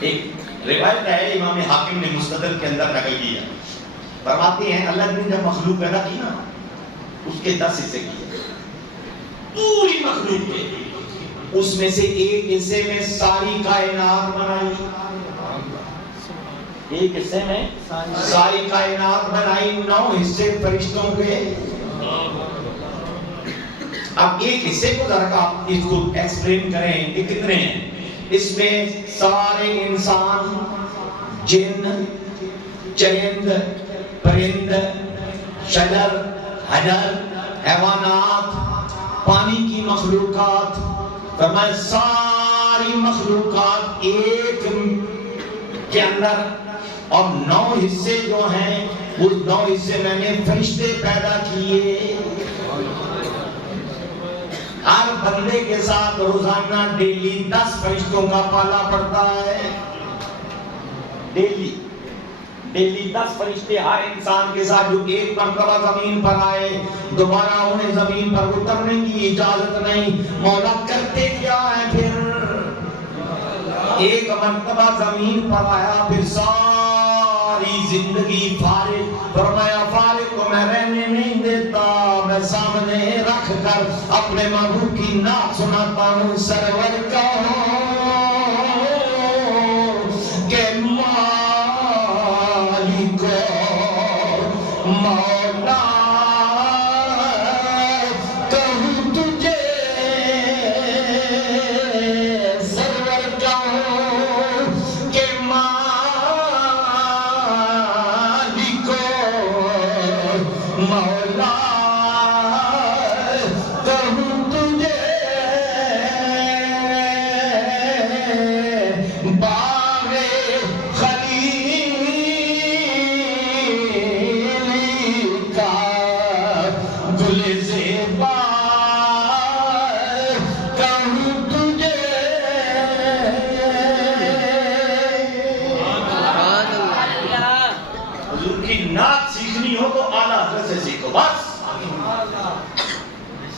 ایک روایت ہے, امام حاکم نے مستدرک کے اندر نقل کیا. فرماتے ہیں اللہ نے جب مخلوق پیدا کی نا, اس کے 10 حصے کیے, پوری مخلوق کے. اس میں سے ایک حصے میں ساری کائنات بنائی, ایک حصے میں ساری کائنات بنائی, 9 حصے فرشتوں کے. اب ایک حصے کو ذرا آپ اس کو ایکسپلین کریں کہ کتنے ہیں. اس میں سارے انسان, جن, چرند, پرند, شجر, حجر, حیوانات, پانی کی مخلوقات. فرمایا ساری مخلوقات ایک کے اندر, اور 9 حصے جو ہیں وہ 9 حصے میں نے فرشتے پیدا کیے. ہر بندے کے ساتھ روزانہ ڈیلی 10 فرشتوں کا پالا پڑتا ہے. ڈیلی 10 فرشتے ہر انسان کے ساتھ، جو ایک مرتبہ زمین پر آئے دوبارہ انہیں زمین پر اترنے کی اجازت نہیں. مولا کرتے کیا ہے پھر؟ ایک مرتبہ زمین پر آیا پھر ساری زندگی فارغ. فرمایا فارغ کو میں رہنے نہیں دیتا، میں سامنے رکھ کر اپنے محبوب کی نعت سناتا ہوں. سرور کا کہ مولا کہوں تجھے سرور کہوں کہ مالک مولا کہوں تجھے باغ خلیل گل زیبا کہوں تجھے. حضور کی نعت سیکھنی ہو تو اعلیٰ حضرت سے سیکھو بس.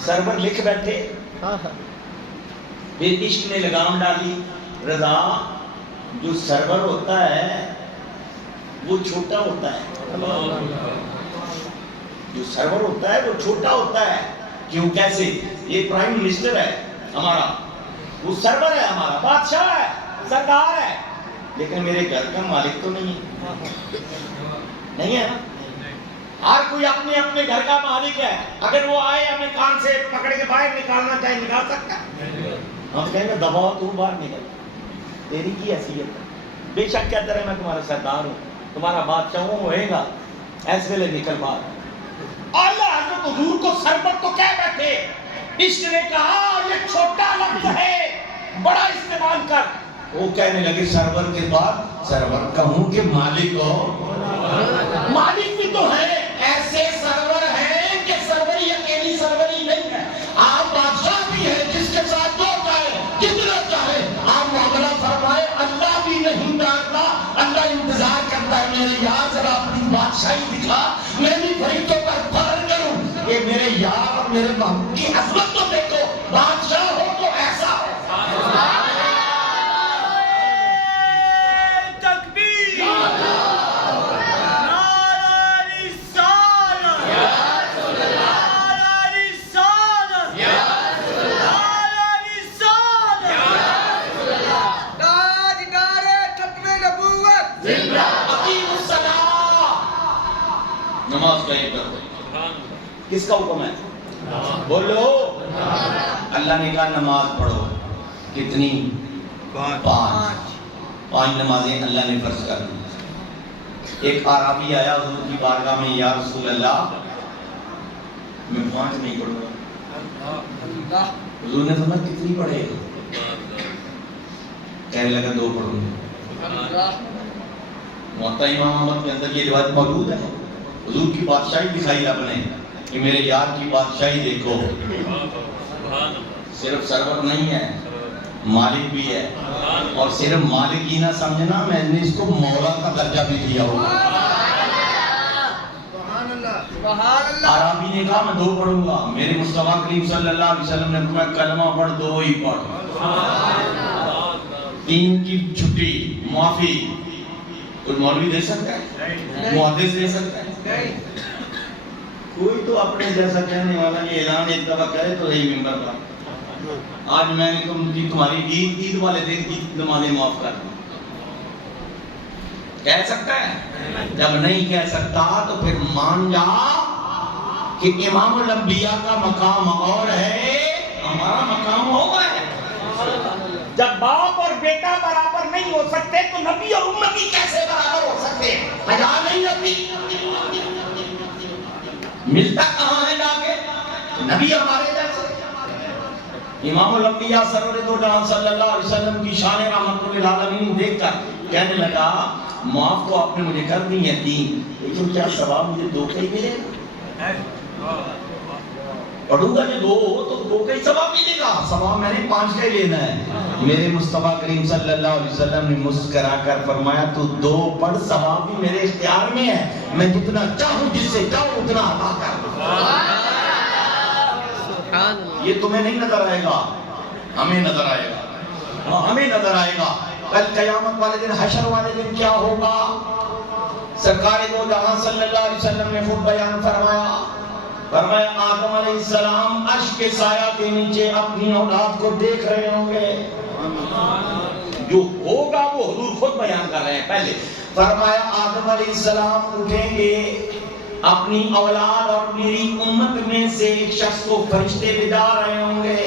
سرور لکھ بیٹھے، بے عشق نے لگام ڈالی. رضا جو سرور ہوتا ہے وہ چھوٹا ہوتا ہے، جو سرور ہوتا ہے وہ چھوٹا ہوتا ہے. کیوں؟ کیسے؟ یہ پرائم منسٹر ہے ہمارا، وہ سرور ہے ہمارا، بادشاہ ہے، سردار ہے، لیکن میرے گھر کا مالک تو نہیں ہے نا. ہر کوئی اپنے اپنے گھر کا مالک ہے. اگر وہ آئے ہمیں کان سے پکڑ کے باہر نکالنا چاہے نکال سکتا ہے. ہم کہیں گے دباؤ تو باہر نکل، تیری کی حیثیت ہے. بے شک کہتا رہے میں تمہارا سردار ہوں، تمہارا بادشاہ ہوں، ہوئے گا ایسے لے نکل باہر. اللہ حضرت حضور کو سرور تو کہہ بیٹھے. عشق نے کہا یہ چھوٹا لفظ ہے، بڑا استعمال کر. وہ کہنے لگے سرور کے بعد سرور کہوں کہ مالک ہو. مالک بھی تو ہے، ایسے سرور ہیں کہ سروری اکیلی سروری نہیں ہے. آپ بادشاہ بھی ہیں جس کے ساتھ جو چاہے جتنا چاہے آپ معاملہ فرمائے. اللہ بھی نہیں ڈانٹتا، اللہ انتظار کرتا ہے میرے یار ذرا اپنی بادشاہی دکھا، میں بھی فرشتوں پر فخر کروں. یہ میرے یار اور میرے محبوب کی عظمت تو دیکھو. بادشاہ ہو تو ایسا ہو. نماز کا کس کا حکم ہے؟ بولو. اللہ نے کہا نماز پڑھو. کتنی؟ 5 نمازیں اللہ نے فرض کر دی. ایک اعرابی آیا حضور کی بارگاہ میں، یا رسول اللہ میں 5 نہیں پڑھوں گا. حضور نے فرمایا کتنی پڑھے؟ کہنے لگا 2 پڑھوں گا. موطا امام احمد کے اندر یہ روایت موجود ہے. حضور کی بادشاہی دکھائی رب نے کہ میرے یار کی بادشاہی دیکھو. صرف سرور نہیں ہے، مالک بھی ہے. اور صرف مالک ہی نہ سمجھنا، میں نے اس کو مولا کا درجہ بھی دیا ہوگا. عربی نے کہا میں 2 پڑھوں گا. میرے مصطفیٰ کریم صلی اللہ علیہ وسلم نے فرمایا کلمہ پڑھ 2 ہی پڑھ. 3 کی چھٹی معافی. کوئی مولوی دے سکتا ہے؟ محدث دے سکتا ہے؟ کوئی تو اپنے جیسا کہنے والا یہ اعلان ایک دفعہ کرے تو صحیح ممبر پر آج میں نے تمہاری عید والے دن کی نمازیں معاف کر دوں. کہہ سکتا ہے؟ جب نہیں کہہ سکتا تو پھر مان جا کہ امام الانبیاء کا مقام اور ہے، ہمارا مقام اور ہے. جب باپ اور بیٹا برابر نہیں ہو سکتے تو نبی اور امتی کیسے برابر ہو سکتے ہیں؟ حیا نہیں ہوتی. ملتا کہاں ہے جا کے؟ نبی ہمارے جیسے. امام الانبیاء سرور دو جہاں صلی اللہ علیہ وسلم کی شان رحمت للعالمین دیکھ کر کہنے لگا معاف تو آپ نے مجھے کر دی ہے 3، لیکن کیا ثواب مجھے 2 کا ہی ملے گا؟ پڑھوں گا جو 2 تو 2 کا ہی ثواب ملے گا. ثواب میں نے 5 کا ہی لینا ہے. میرے مصطفیٰ کریم صلی اللہ علیہ وسلم نے مسکرا کر فرمایا تو 2 پڑھ, ثواب بھی میرے اختیار میں ہے, میں جتنا چاہوں جس سے چاہوں اتنا عطا کر دوں. یہ تمہیں نہیں نظر آئے گا, ہمیں نظر آئے گا. ہمیں نظر آئے گا کل قیامت والے دن, حشر والے دن کیا ہوگا. سرکار دو جہاں صلی اللہ علیہ وسلم نے خود بیان فرمایا آدم علیہ السلام عرش کے سایہ کے نیچے اپنی اولاد کو دیکھ رہے ہوں گے. جو ہوگا وہ حضور خود بیان کر رہے ہیں. پہلے فرمایا آدم علیہ السلام اٹھیں گے, اپنی اولاد اور میری امت میں سے ایک شخص کو فرشتے بجا رہے ہوں گے.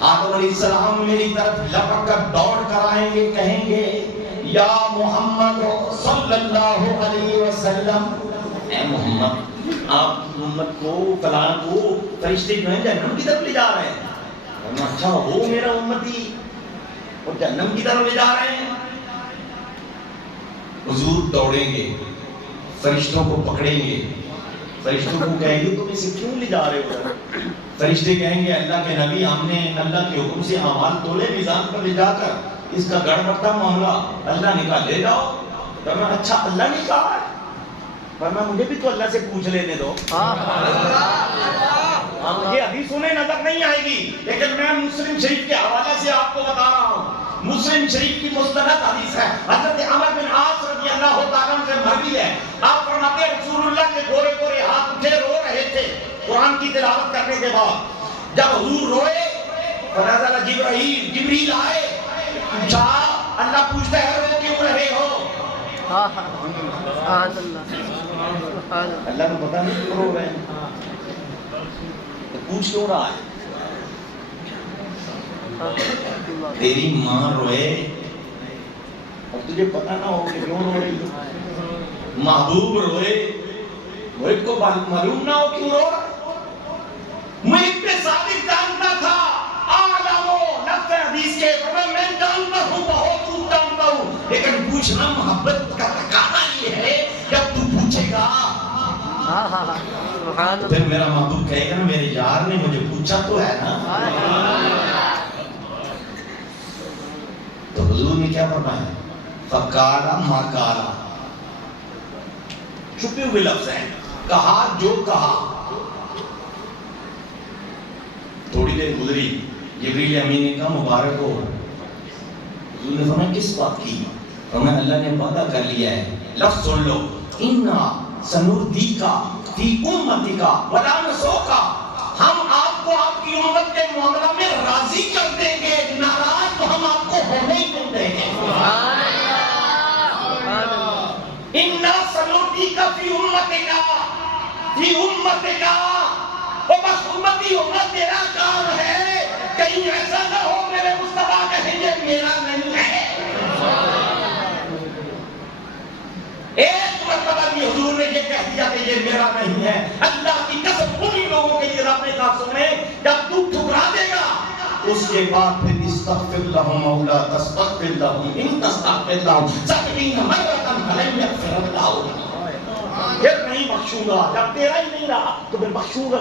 آدم علیہ السلام میری طرف لپک کر دوڑ کر آئیں گے, کہیں گے یا محمد صلی اللہ علیہ وسلم, اے محمد آپ امت کو فلاں کو فرشتے جو ہیں جہنم کی طرف لے جا رہے ہیں. اچھا ہو میرا امتی اور جہنم کی طرف لے جا رہے ہیں. حضور دوڑیں گے, فرشتوں کو پکڑیں گے, فرشتوں کو کہیں گے تم اسے کیوں لے جا رہے ہو. فرشتے کہیں گے اللہ کے نبی ہم نے اللہ کے حکم سے اعمال تولے میزان پر لے جا کر اس کا گڑبڑتا معاملہ اللہ نے کہا لے جاؤ. فرمایا اچھا اللہ نے کہا ہے, فرمایا مجھے بھی تو اللہ سے پوچھ لینے دو. مجھے حدیث انہیں نظر نہیں آئے گی, لیکن میں مسلم شریف کے حوالے سے آپ کو بتا رہا ہوں. مسلم شریف کی مستند حدیث ہے, حضرت عمر بن عاص رضی اللہ تعالیٰ عنہ سے مروی ہے. آپ فرماتے ہیں رسول اللہ کے گورے گورے ہاتھ اٹھے, رو رہے تھے قرآن کی تلاوت کرنے کے بعد. جب حضور روئے فنزل جبریل آئے, پوچھا اللہ پوچھتا ہے رو کیوں رہے ہو. اللہ کو پتا نہیں کیوں رو رہے ہیں, تو پوچھ کیوں رہا ہے. تیری ماں روئے اور تجھے پتا نہ ہو کہ کیوں رو رہی ہے. محبوب روئے, محبوب کو معلوم نہ ہو کیوں رو رہا ہے. محب صادق جانتا تھا, عالم و نفس حدیث کے میں جانتا ہوں, بہت خوب جانتا ہوں, لیکن پوچھنا محبت کا تقاضا یہ ہے جب تو پوچھے گا تو پھر میرا محبوب کہے گا نا میرے یار نے مجھے پوچھا تو ہے نا. تو حضور نے کیا فرمایا, فقالا ما قالا, چھپے ہوئے لفظ ہیں, کہا جو کہا. تھوڑی دیر گزری, جبریل امین نے کہا مبارک ہو. حضور نے فرمایا کس بات کی. فرمایا اللہ نے وعدہ کر لیا ہے, لفظ سن لو, انا سنردیکا فی امتکا ولا نسوکا, ہم آپ کو آپ کی امت کے معاملہ میں راضی کر دیں گے, ناراض تو ہم آپ کو ہونے ہی نہیں دیں گے. انا سنردیکا فی امتکا فی امتکا, وہ بس امتی ہونا تیرا کام ہے, کہیں ایسا نہ ہو میرے مصطفیٰ کہیں یہ میرا نہیں ہے. ایک مرتبہ بھی حضور نے یہ کہہ دیا کہ یہ میرا نہیں ہے. اللہ کی قسم انہی لوگوں کے لیے رب نے کہا سنے, جب تو ٹھکرا دے گا اس کے بعد پھر استغفر لهم او لا تستغفر لهم ان تستغفر لهم 70 مرة فلن يغفر الله لهم. پھر نہیں بخشوں گا, جب تیرا ہی نہیں رہا تو پھر بخشوں گا.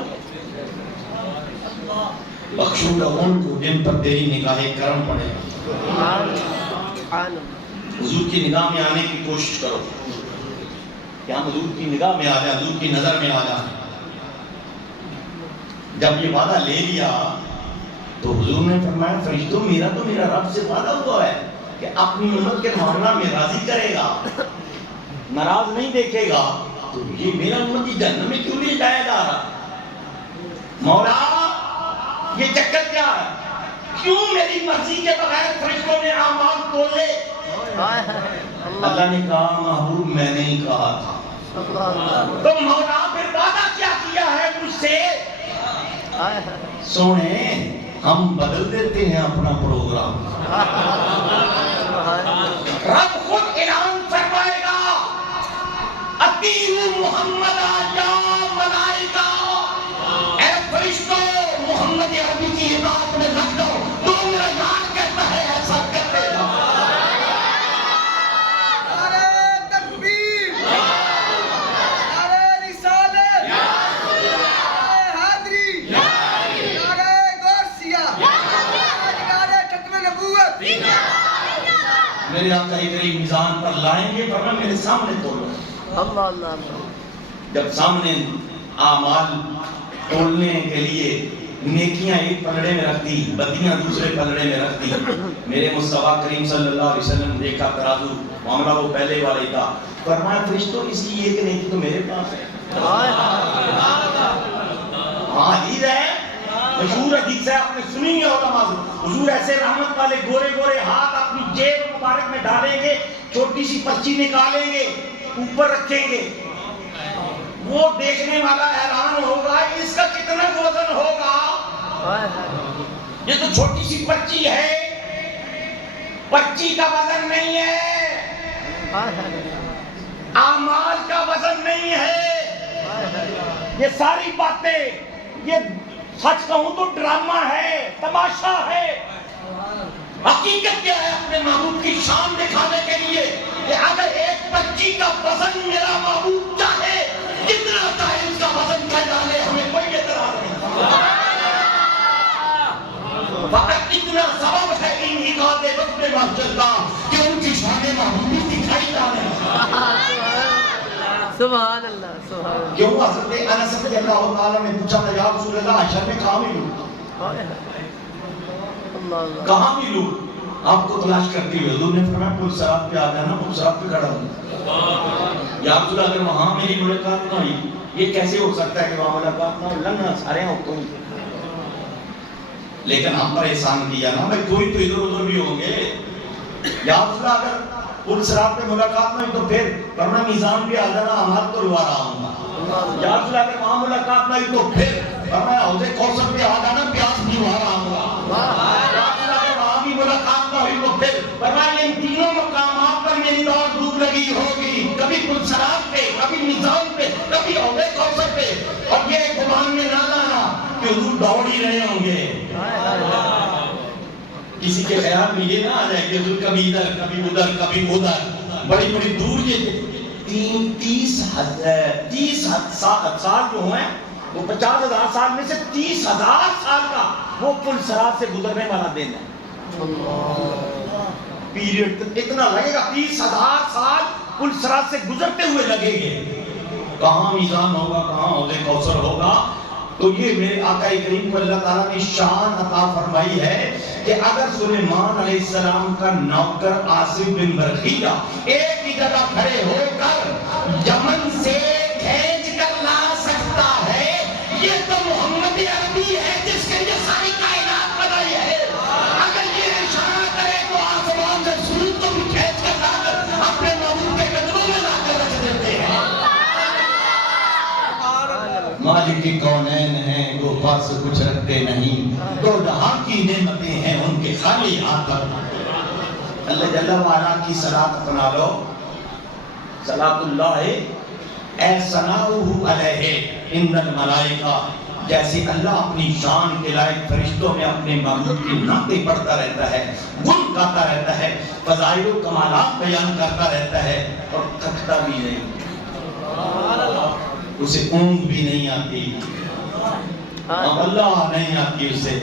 بخشوں گا ان کو جن پر تیری نگاہ کرم پڑے. حضور کی نگاہ میں آنے کی کوشش کرو, کہ ہم حضور کی نگاہ میں آ جائیں, حضور کی نظر میں آ جائیں. جب یہ وعدہ لے لیا تو حضور نے فرمایا فرشتوں میرا تو میرا رب سے وعدہ ہوا ہے کہ اپنی امت کے معاملہ میں راضی کرے گا, ناراض نہیں دیکھے گا, تو یہ میرا امت جہنم میں کیوں لے جایا جا رہا. مولا یہ چکر کیا ہے, کیوں میری مرضی کے بغیر فرشتوں نے اعمال تولے. اللہ نے کہا محبوب میں نے ہی کہا تھا. تو مولا پھر وعدہ کیا کیا ہے مجھ سے. سونے ہم بدل دیتے ہیں اپنا پروگرام. رب خود اعلان فرمائے گا اطیعوا محمد یا ملائکہ, اے فرشتوں محمد عربی کی اطاعت میں لگ جاؤ, تو میرا یار کہتا ہے ایسا کر دے گا. نعرہ تکبیر, نعرہ رسالت, نعرہ حیدری. میرے آقا کریم میزان پر لائیں گے فرمایا میرے سامنے تولو. اللہ اللہ اللہ. جب سامنے اعمال تولنے کے لیے نیکیاں ایک پلڑے میں رکھ دی, بدیاں دوسرے پلڑے میں رکھ دی, میرے مصطفیٰ کریم صلی اللہ علیہ وسلم نے دیکھا ترازو, معاملہ وہ پہلے والا ہی تھا. فرمایا فرشتوں اس کی ایک نیکی تو میرے پاس ہے. ہاں حدیث ہے, مشہور حدیث ہے, آپ نے سنی ہے علماء سے. حضور ایسے رحمت والے گورے گورے ہاتھ اپنی جیب مبارک میں ڈالیں گے, چھوٹی سی پرچی نکالیں گے, اوپر رکھیں گے. وہ دیکھنے والا حیران ہوگا اس کا کتنا وزن ہوگا. یہ تو چھوٹی سی پرچی ہے, پرچی کا وزن نہیں ہے, اعمال کا وزن نہیں ہے. یہ ساری باتیں, یہ سچ کہوں تو ڈرامہ ہے, تماشا ہے. حقیقت کیا ہے؟ اپنے محبوب کی شان دکھانے کے لیے کہ اگر ایک پرچی کا وزن میرا محبوب چاہے کتنا چاہے اس کا وزن کر ڈالے, ہمیں کوئی اعتراض نہیں. فقط اتنا سبب ہے ان نکات وقت مسجد کا کہ ان کی شان محبوبی دکھائی جانے. سبحان اللہ سبحان اللہ. کیوں حضرت انس رضی اللہ تعالیٰ نے پوچھا تھا یا رسول اللہ حشر میں کہاں ملوں, کہاں ملوں؟ آپ کو تلاش کرتی ہوئے حضور نے فرمایا پل صراط پہ آ جانا, پل صراط پہ کھڑا ہوں. یا رسول اللہ اگر وہاں میری ملاقات نہ ہوئی, یہ کیسے ہو سکتا ہے کہ وہاں ملاقات نہ ہو؟ لگنا سارے ہیں تو, لیکن ہم پر احسان کیا نا بھائی, کوئی تو ادھر ادھر بھی ہوں گے. یا رسول اللہ اگر پل صراط پہ ملاقات نہ ہوئی تو پھر ورنہ میزان پہ آ جانا, ہمارا تو لوا رہا ہوں گا. یا رسول اللہ اگر وہاں ملاقات نہ ہوئی تو پھر ورنہ حوض کوثر پہ آ جانا, پیاس بھی لوا رہا ہوں گا. یا رسول اللہ اگر وہاں بھی ملاقات نہ ہوئی تو پھر ورنہ ان تینوں مقامات پر میری دوڑ دھوپ لگی ہوگی, کبھی پل صراط پہ, کبھی میزان پہ, کبھی حوض کوثر پہ. اور یہ گمان میں نہ لانا کہ حضور دوڑ ہی رہے ہوں گے. کسی کے خیال میں یہ نہ آ جائے کہ حضور کبھی ادھر کبھی ادھر کبھی ادھر, بڑی بڑی دور. یہ 30 سال جو ہیں وہ 50,000 سال میں سے 30,000 سال کا وہ پل صراط سے گزرنے والا دن ہے. پیریڈ اتنا لگے گا, 30,000 سال پل صراط سے گزرتے ہوئے لگے گے. کہاں میزان ہوگا, کہاں حوض کوثر ہوگا. تو یہ میرے آقا کریم کو اللہ تعالیٰ نے شان عطا فرمائی ہے کہ اگر سلیمان علیہ السلام کا نوکر آصف بن برخیہ ایک ہی جگہ کھڑے ہو کر یمن سے کھینچ کر لا سکتا ہے, یہ تو محمد عربی ہے جس کے لیے ساری کائنات بنائی ہے. اگر یہ اشارہ کرے تو آسمان سے سورج کو بھی کھینچ کر لا کر اپنے محبوب کے قدموں میں لا کر رکھ دیتے ہیں. مالک کونین ہیں وہ پاس کچھ رکھتے نہیں, دو جہاں کی نعمتیں ہیں ان کے خالی ہاتھ پر. اللہ جل وعلا کی صلاۃ اپنا لو, صلاۃ اللہ اے ثناؤہ علیہ ان الملائکہ, جیسے اللہ اپنی شان کے لائق فرشتوں میں اپنے محبوب کی نعتیں پڑھتا رہتا ہے, گن گاتا رہتا ہے, فضائل و کمالات بیان کرتا رہتا ہے اور تھکتا بھی نہیں, اسے اونگ بھی نہیں آتی, اللہ نہیں آتی اسے.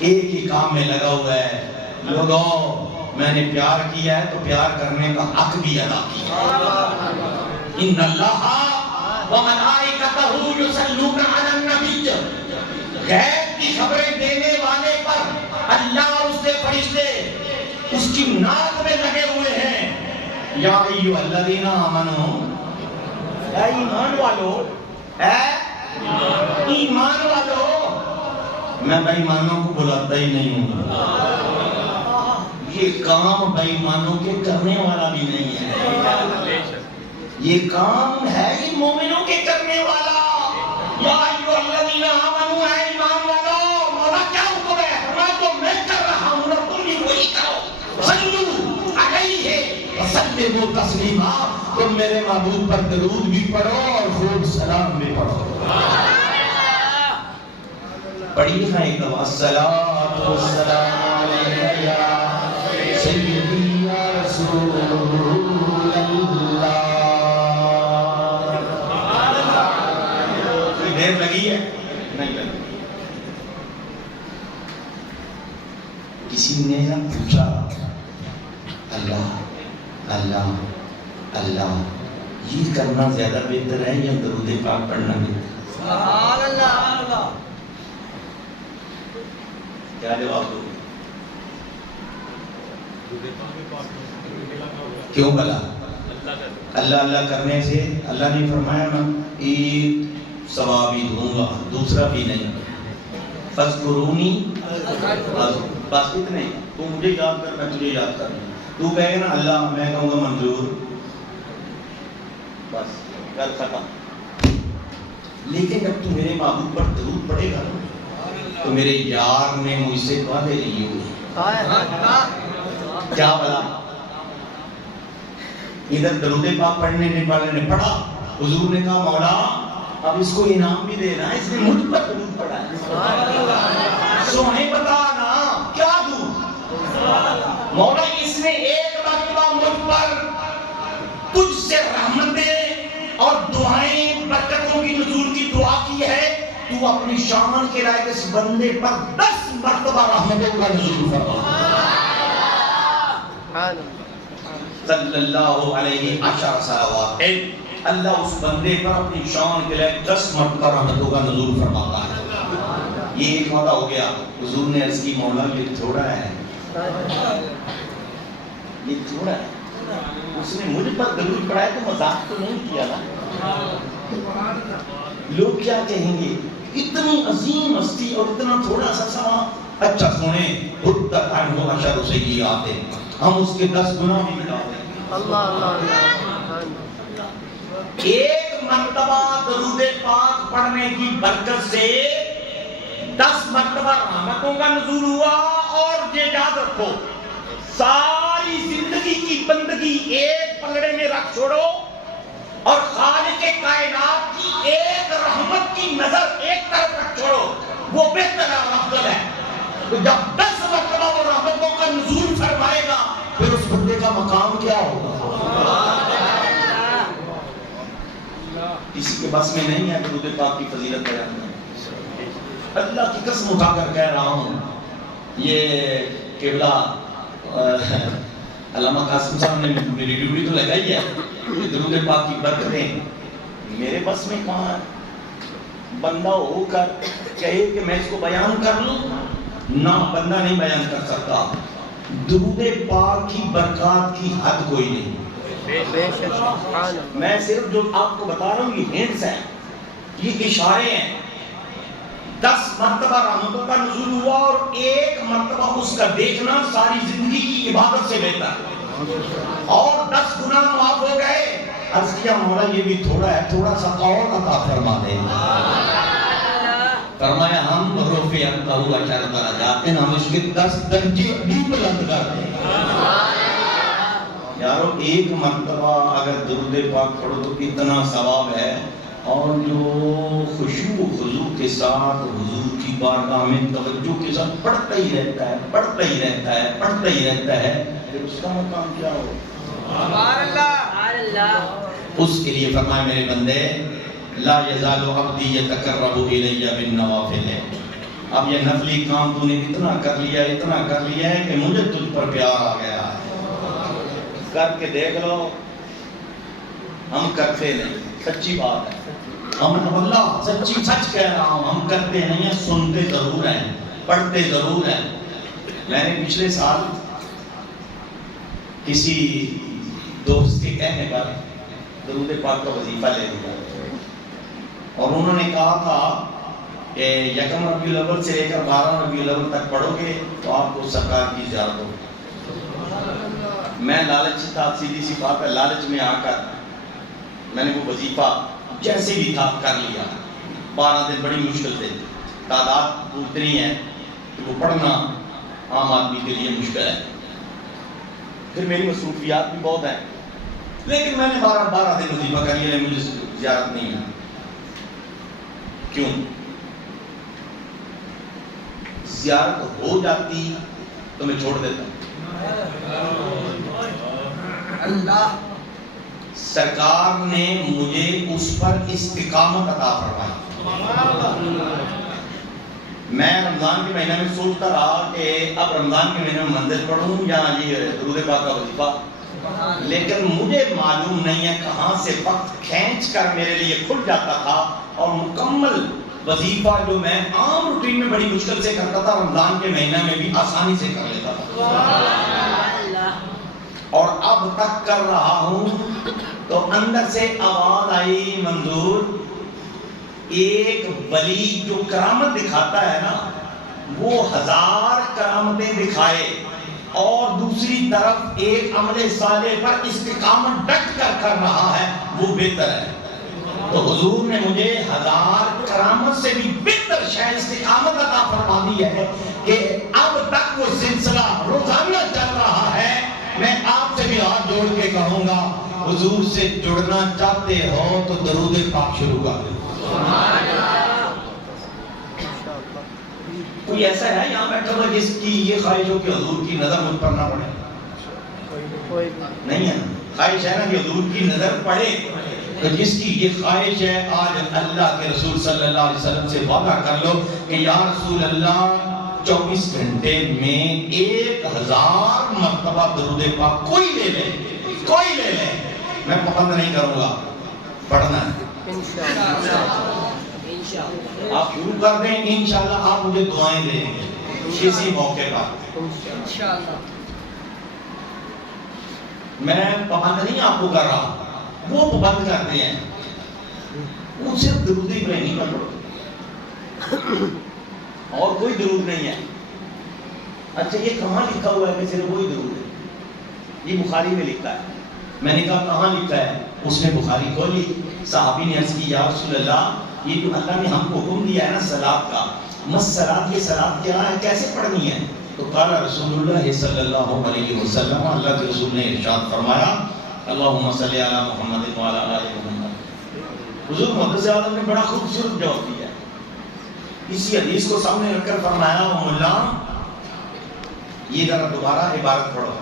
ایک ہی کام میں لگا ہوا ہے, لوگوں میں نے پیار کیا ہے تو پیار کرنے کا حق بھی ادا کیا. ان اللہ وملائکتہ یصلون علی النبی, غیب کی خبریں دینے والے پر اللہ اور اس کے فرشتے اس کی نعت میں لگے ہوئے ہیں. یا ایھا الذین آمنوا, اے ایمان والو, اے ایمان والو. میں بے ایمانوں کو بلاتا ہی نہیں ہوں, یہ کام بے ایمانوں کے کرنے والا بھی نہیں ہے, یہ کام ہے ہی مومنوں کے کرنے والا. یا ایھا الذین آمنوا, اے ایمان والو. مولا کیا حکم ہے؟ فرمایا جو میں کر رہا ہوں اور تم بھی وہی کرو. صلو علیہ وسلموا تسلیما, تم میرے محبوب پر درود بھی پڑھو اور خوب سلام بھی پڑھو. پڑھیے نا ایک دفعہ, الصلاۃ والسلام علیک یا سیدی یا رسول اللہ. کوئی دیر لگی ہے؟ نہیں لگی. کسی نے پوچھا اللہ اللہ اللہ یہ کرنا زیادہ بہتر ہے یا درود پاک پڑھنا بہتر؟ سبحان اللہ. کیا جواب دو؟ کیوں بلا؟ اللہ اللہ کرنے سے اللہ نے فرمایا میں ایک ثواب ہی دوں گا، دوسرا بھی نہیں. فذکرونی بس اتنے، تو مجھے یاد کر میں تجھے یاد کر. تو کہے گا نا اللہ، میں کہوں گا منظور، بس گل ختم. لیکن جب تو میرے معبود پر درود پڑے گا تو میرے یار نے مجھ سے وعدے لیے ہوئے. کیا بلا؟ ادھر درود پاک پڑھنے والے نے پڑھا، حضور نے کہا مولا اب اس کو انعام بھی دینا، اس نے مجھ پر درود پڑھا ہے، سونے بتا نا کیا دوں؟ مولا اس نے ایک مرتبہ مجھ پر تجھ سے رحمتیں اور دعائیں برکتوں کی نزول کی دعا کی ہے، تو اپنی شان کے لائق اس بندے پر 10 مرتبہ رحمتوں کا نزول فرما. صلی اللہ علیہ عشر صلوات. اللہ اس بندے پر اپنی شان کے لئے 10 مرتبہ رحمتوں کا نزول فرماتا ہے. یہ ایک وعدہ ہو گیا. حضور نے عرض کی مولا یہ تھوڑا ہے، یہ تھوڑا ہے. اس نے مجھ پر درود پڑھایا تو مذاق تو نہیں کیا نا. لوگ کیا کہیں گے؟ اتنی عظیم ہستی اور اتنا تھوڑا سا ثواب. اچھا سونے حدت عنہ عشر سیئات، ہم اس کے 10 گناہ بھی مٹا دیں. اللہ اللہ. ایک مرتبہ درود پاک پڑھنے کی برکت سے 10 مرتبہ رحمتوں کا نزول ہوا. اور یہ یاد رکھو ساری زندگی کی بندگی ایک پلڑے میں رکھ چھوڑو اور خالق کائنات کی ایک رحمت کی نظر ایک طرف رکھ چھوڑو، وہ بہتر اور افضل ہے. تو جب 10 مرتبہ وہ رحمتوں کا نزول فرمائے گا پھر اس بندے کا مقام کیا ہوگا؟ کسی کے بس میں نہیں ہے درود پاک کی فضیلت بیان کرنا. اللہ کی قسم اٹھا کر کہہ رہا ہوں، یہ قبلہ علامہ قاسم صاحب نے میری ڈیوٹی تو لگائی ہے، درود پاک کی برکتیں میرے بس میں کہاں ہے؟ بندہ ہو کر کہے کہ میں اس کو بیان کر لوں، نہ بندہ نہیں بیان کر سکتا. درود پاک کی برکات کی حد کوئی نہیں. میں صرف جو آپ کو بتا رہا ہوں یہ ہنٹس ہیں، یہ اشارے ہیں. 10 مرتبہ رحمتوں کا نزول ہوا اور ایک مرتبہ اس کا دیکھنا ساری زندگی کی عبادت سے بہتر. اور 10 گناہ معاف ہو گئے. عرض کیا مولا یہ بھی تھوڑا ہے، تھوڑا سا اور عطا فرما دے. فرمایا ہم رفع عنہ عشر درجات، ہم اس کے 10 درجے بھی بلند کر دیں. یارو ایک مرتبہ اگر درود پاک پڑھو تو اتنا ثواب ہے. اور جو خشوع و خضوع کے ساتھ حضور کی بارگاہ میں توجہ کے ساتھ پڑھتا ہی رہتا ہے، پڑھتا ہی رہتا ہے، پڑھتا ہی رہتا ہے، پھر اس کا مقام کیا ہو؟ سبحان اللہ. اس کے لیے فرمایا میرے بندے لا یزال عبدی یتقرب الی بالنوافل. اب یہ نفلی کام تو نے اتنا کر لیا ہے کہ مجھے تجھ پر پیار آ گیا. کر کے دیکھ لو. ہم کرتے نہیں، سچی بات ہے. ہم اللہ سچی سچ کہہ رہا ہوں، ہم کرتے نہیں ہیں، سنتے ضرور ہیں، پڑھتے ضرور ہیں. میں نے پچھلے سال کسی دوست کے کہنے پر درود پاک کا وظیفہ لے لیا اور انہوں نے کہا تھا کہ 1 ربیع الاول سے لے کر 12 ربیع الاول تک پڑھو گے تو آپ کو سرکار کی زیارت ہوگی. میں لالچ تھا، سیدھی سی بات ہے، لالچ میں آ کر میں نے وہ وظیفہ جیسے بھی تھا کر لیا. 12 دن بڑی مشکل تھے، تعداد اتنی ہے کہ وہ پڑھنا عام آدمی کے لیے مشکل ہے. پھر میری مصروفیات بھی بہت ہیں، لیکن میں نے 12 دن وظیفہ کر لیا. مجھے زیارت نہیں ہے. کیوں؟ زیارت ہو جاتی تو میں چھوڑ دیتا ہوں. اللہ سرکار نے مجھے اس پر استقامت عطا فرمائی. میں رمضان کے مہینے میں سوچتا رہا کہ اب رمضان کے مہینے میں منزل پڑھوں یا یہ درود پاک کا وظیفہ. لیکن مجھے معلوم نہیں ہے کہاں سے وقت کھینچ کر میرے لیے کھل جاتا تھا اور مکمل وظیفہ جو میں عام روٹین میں بڑی مشکل سے کرتا تھا رمضان کے مہینہ میں بھی آسانی سے کر لیتا تھا، اور اب تک کر رہا ہوں۔ تو اندر سے آواز آئی منظور، ایک ولی جو کرامت دکھاتا ہے نا وہ 1000 کرامتیں دکھائے، اور دوسری طرف ایک عمل صالح پر استقامت ڈٹ کر کر رہا ہے، وہ بہتر ہے۔ تو حضور نے مجھے 1000 کرامت سے بھی بہتر شے استقامت عطا فرما دی ہے کہ اب تک وہ سلسلہ روزانہ چل رہا ہے۔ میں آپ سے بھی ہاتھ جوڑ کے کہوں گا، حضور سے جڑنا چاہتے ہو تو درود پاک شروع کر دیں۔ کوئی ایسا ہے یہاں بیٹھا ہوا جس کی یہ خواہش ہو کہ حضور کی نظر مجھ پر نہ پڑے؟ نہیں ہے نا؟ خواہش ہے نا کہ حضور کی نظر پڑے؟ تو جس کی یہ خواہش ہے آج اللہ کے رسول صلی اللہ علیہ وسلم سے وعدہ کر لو کہ یا رسول اللہ 24 گھنٹے میں 1000 مرتبہ درود پاک کوئی لے لے، کوئی لے لے، میں پابند نہیں کروں گا، پڑھنا ہے۔ آپ شروع کر دیں، انشاءاللہ آپ مجھے دعائیں دیں گے کسی موقع پر۔ میں پابند نہیں آپ کو کر رہا، وہ پابند کرتے ہیں، وہ صرف درود ابراہیمی پر پڑھو اور کوئی درود نہیں ہے۔ اچھا یہ کہاں لکھا ہوا ہے کہ صرف وہی درود ہے؟ یہ بخاری میں لکھا ہے۔ میں نے کہا کہاں لکھا ہے؟ اس نے بخاری کھولی، صحابی نے عرض کی یا رسول اللہ یہ جو اللہ نے ہم کو حکم دیا ہے نا صلاۃ کا، مسلات، یہ صلاۃ کیا ہے، کیسے پڑھنی ہے؟ تو قال رسول اللہ صلی اللہ علیہ وسلم، اللہ کے رسول نے ارشاد فرمایا اللہم صلی علی محمد وعلی آل محمد۔ حضور محمد صلی اللہ علیہ وسلم نے بڑا خوبصورت جواب دیا ہے، اسی حدیث کو سامنے رکھ کر فرمایا او مولا یہ ذرا دوبارہ عبارت پڑھو۔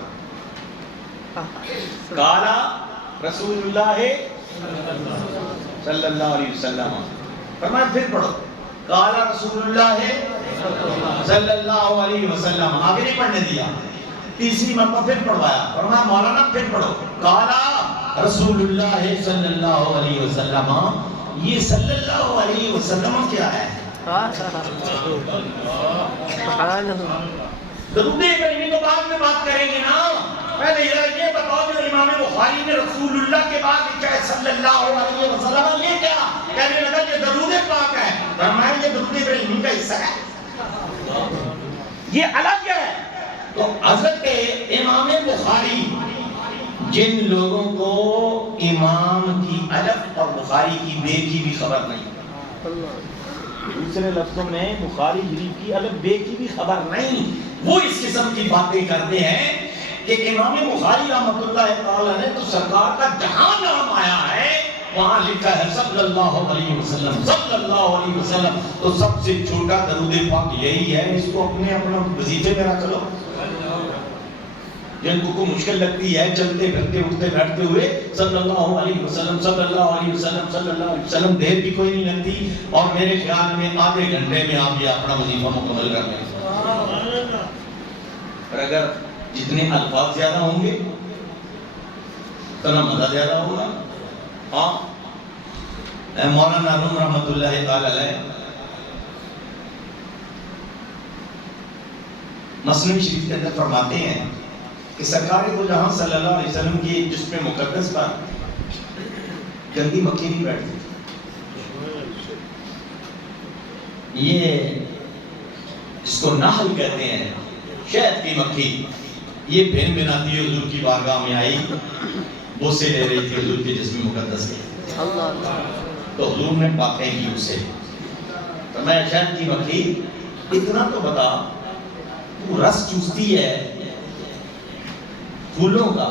قال رسول اللہ صلی اللہ علیہ وسلم، فرمایا پھر پڑھو، قال رسول اللہ صلی اللہ علیہ وسلم، آگے نہیں پڑھنے دیا، تیسری مرتبہ پھر پڑھوایا، فرمایا مولانا پھر پڑھو، قال رسول اللہ صلی اللہ علیہ وسلم۔ یہ صلی اللہ علیہ وسلم کیا ہے؟ درود ابراہیمی تو بعد میں بات کریں گے نا، پہلے یہ بتاؤ جو امام بخاری نے رسول اللہ کے بعد لکھا ہے صلی اللہ علیہ وسلم، یہ کیا کہنے لگا؟ یہ درود پاک ہے، فرمایا یہ درود ابراہیمی کا حصہ ہے، یہ الگ ہے۔ تو حضرت امام بخاری، جن لوگوں کو امام کی الف اور بخاری کی بے کی بھی خبر نہیں، دوسرے لفظوں میں بخاری شریف کی الف بے کی بھی خبر نہیں، وہ اس قسم کی باتیں کرتے ہیں کہ امام بخاری رحمۃ اللہ تعالی نے تو سرکار کا جہاں نام آیا ہے وہاں لکھا ہے صلی اللہ علیہ وسلم، صلی اللہ علیہ وسلم، تو سب سے چھوٹا درود پاک یہی ہے، اس کو اپنا وظیفے میں رکھ لو۔ جن کو مشکل لگتی ہے چلتے پھرتے اٹھتے بیٹھتے ہوئے صلی اللہ علیہ وسلم، صلی اللہ علیہ وسلم، صلی اللہ علیہ وسلم، دیر بھی کوئی نہیں لگتی، اور میرے خیال میں آدھے گھنٹے میں آپ یہ اپنا وظیفہ مکمل کر لیں۔ اور اگر جتنے الفاظ زیادہ ہوں گے اتنا مزہ زیادہ ہوگا۔ ہاں مولانا روم رحمۃ اللہ تعالی علیہ مسلم شریف کے اندر فرماتے ہیں کہ سرکار کو جہاں صلی اللہ علیہ وسلم کی جسم مقدس پر گندی مکھی نہیں بیٹھتی، یہ اس کو نحل کہتے ہیں، شہد کی مکھی، یہ بھین بناتی ہے حضور کی بارگاہ میں آئی، بوسے لے رہی تھی حضور کے جسم مقدس کے، تو حضور نے باتیں کی اسے، تو میں شہد کی مکھی اتنا تو بتا، وہ رس چوستی ہے پھولوں کا،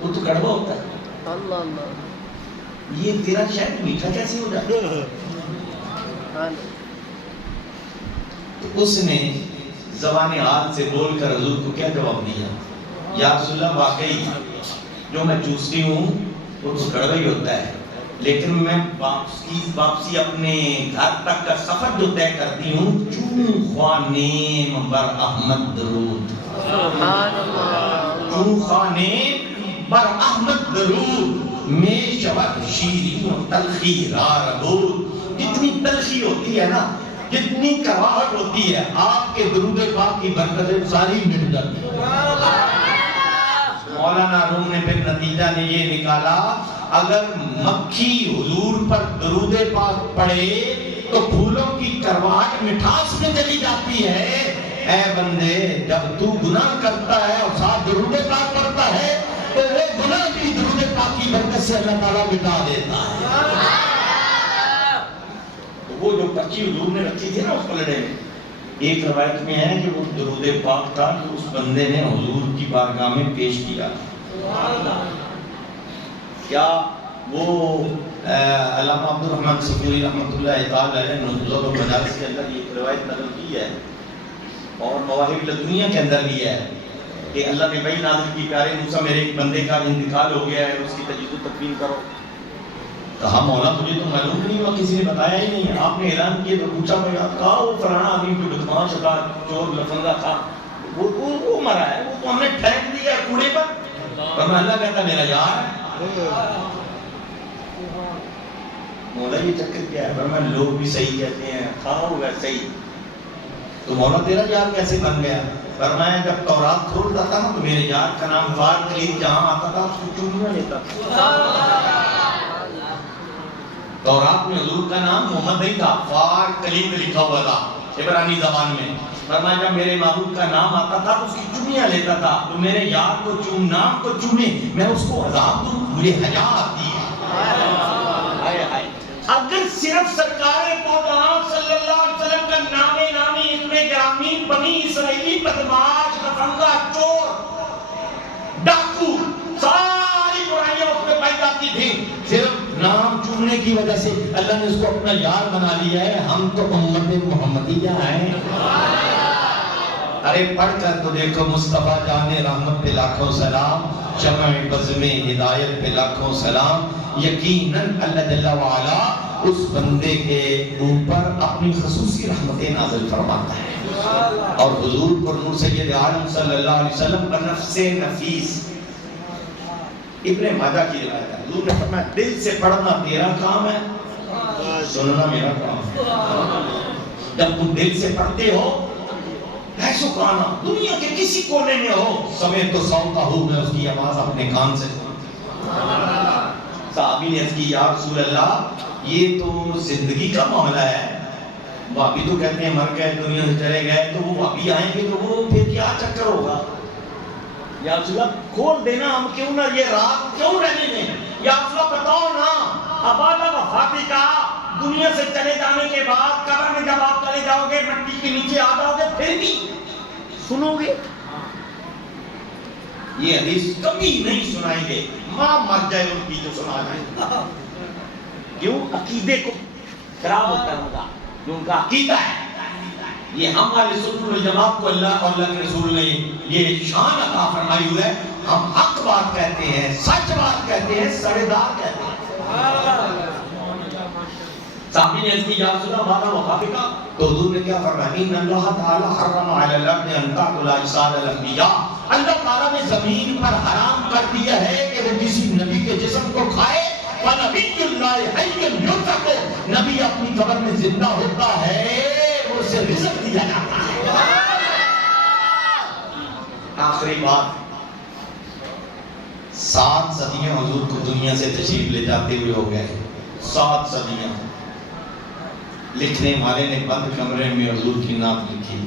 وہ تو کڑوا ہوتا ہے، یہ تیرا شہد میٹھا کیسے ہو جاتا ہے؟ تو اس نے زبان حال سے بول کر حضور کو کیا جواب دیا؟ یا رسول اللہ واقعی جو میں چوستی ہوں وہ تو کڑوا ہی ہوتا ہے، لیکن میں واپسی اپنے گھر تک کا سفر جو طے کرتی ہوں، چون خوانیم بر احمد درود، چون خوانیم بر احمد درود میں شبت شیرین و تلخی را ربود. جتنی تلخی ہوتی ہے نا، جتنی کراہٹ ہوتی ہے، آپ کے درود پاک کی برکتیں ساری مٹ جاتی ہیں. مولانا روم نے پھر نتیجہ نے یہ نکالا، اگر مکھی حضور پر درود پاک پڑے تو پھولوں کی کرواہٹ مٹھاس میں چلی جاتی ہے. اے بندے، جب تو گناہ کرتا ہے اور ساتھ درود پاک پڑھتا ہے تو وہ گناہ بھی درود پاک کی برکت سے اللہ تعالیٰ مٹا دیتا ہے. وہ جو پرچی حضور نے رکھی تھی نا اس پلڑے میں، ایک روایت میں ہے کہ وہ درود پاک تھا کہ اس بندے نے حضور کی بارگاہ میں پیش کیا. کیا وہ علامہ عبد الرحمن صفوری رحمۃ اللہ تعالی علیہ نزول و مجالس کے اندر یہ روایت نقل کی ہے، اور مواہب لدنیہ کے اندر بھی ہے کہ اللہ نے وحی نازل کی، پیارے موسیٰ میرے ایک بندے کا انتقال ہو گیا ہے، اس کی تجہیز و تکفین کرو. کہا مولا مجھے تو معلوم نہیں ہوا، کسی نے بتایا ہی نہیں. آپ نے اعلان کیا تو پوچھا میں، کہا وہ فلانا آدمی کوئی بدماش تھا، چور لفنگا تھا، وہ مرا ہے، وہ تو ہم نے پھینک دیا کوڑے پر. پر اللہ کہتا میرا یار ہے. مولا یہ چکر کیا ہے؟ پر میں لوگ بھی صحیح کہتے ہیں، کھاؤ ویسے ہی. تو مولا تیرا یار کیسے بن گیا؟ پر میں جب تورات کھولتا تھا نا تو میرے یار کا نام فار کلید جہاں آتا تھا اس کو چومیاں لیتا تھا. تورات میں حضور کا نام محمد نہیں تھا، فار کلید لکھا ہوا تھا عبرانی زبان میں. فرمایا جب میرے معبود کا نام آتا تھا تو اس کی چومیاں لیتا تھا. تو میرے یار کو چوم، نام کو چومے، میں اس کو عذاب دوں، مجھے حیا آتی ہے. اگر صرف سرکار پودان صلی اللہ علیہ وسلم کا نامی اتنے گرامی بنی اسرائیلی بدماش لفنگا چور ڈاکو ساری برائیاں اس میں پائی جاتی تھی، صرف نام چومنے کی وجہ سے اللہ نے اس کو اپنا یار بنا لیا ہے. ہم تو امت محمدیہ ہیں. ارے پڑھ کر تو دیکھو، مصطفیٰ جان رحمت پہ لاکھوں سلام، شمع بزم ہدایت پہ لاکھوں سلام. یقیناً اللہ جل وعلا اس بندے کے اوپر اپنی خصوصی رحمتیں نازل فرماتا ہے. اور حضور پر نور سید عالم صلی اللہ علیہ وسلم پر نفس نفیس ابن ماجہ کی روایت ہے. حضور نے فرمایا دل سے پڑھنا تیرا کام ہے، سننا میرا کام ہے. جب تم دل سے پڑھتے ہو، ایسو کانا دنیا کے کسی کونے میں ہو، سمیت تو سوتا ہوں میں اس کی آواز اپنے کان سے سنتا. صحابی نے اس کی یا رسول اللہ یہ تو زندگی کا معاملہ ہے، بابی تو کہتے ہیں مر گئے دنیا سے چلے گئے، تو وہ بابی آئیں گے تو وہ پھر کیا چکر ہوگا؟ یا رسول اللہ کھول دینا، ہم کیوں نہ یہ رات کیوں رہنے دیں؟ یا رسول اللہ بتاؤ نا، ابادا وفاتی کا دنیا سے چلے جانے کے بعد قبر میں جب آپ چلے جاؤ گے، مٹی کے نیچے آ جاؤ گے، پھر بھی سنو گے؟ یہ حدیث کبھی نہیں سنائیں گے، ماں مر جائے ان کی جو سنا جائیں. کیوں؟ عقیدے کو خراب ہوتا ہے ان کا، جو ان کا عقیدہ ہے. یہ ہم والے سنت والجماعت کو اللہ اور اللہ کے رسول نے یہ شان عطا فرمائی ہوئی ہے. ہم حق بات کہتے ہیں، سچ بات کہتے ہیں، سڑے دار کہتے ہیں. صحابی نے اس کی یا رسول اللہ ماذا وفاقہ، تو حضور نے کیا فرمایا؟ ان اللہ تعالی حرم علی الارض ان تاکل اجساد الانبیاء. اللہ تعالیٰ نے زمین پر حرام کر دیا ہے کہ وہ کسی نبی کے جسم کو کھائے. وَنَبِيُّ اللَّهِ حَيٌّ يُرْزَقُ، نبی اپنی قبر میں زندہ ہوتا ہے، وہ اسے رزق دیا جاتا ہے. آخری بات، 7 صدیاں حضور کو دنیا سے تشریف لے جاتے ہوئے ہو گئے. 7 صدیاں. لکھنے والے نے بند کمرے میں حضور کی نعت لکھی.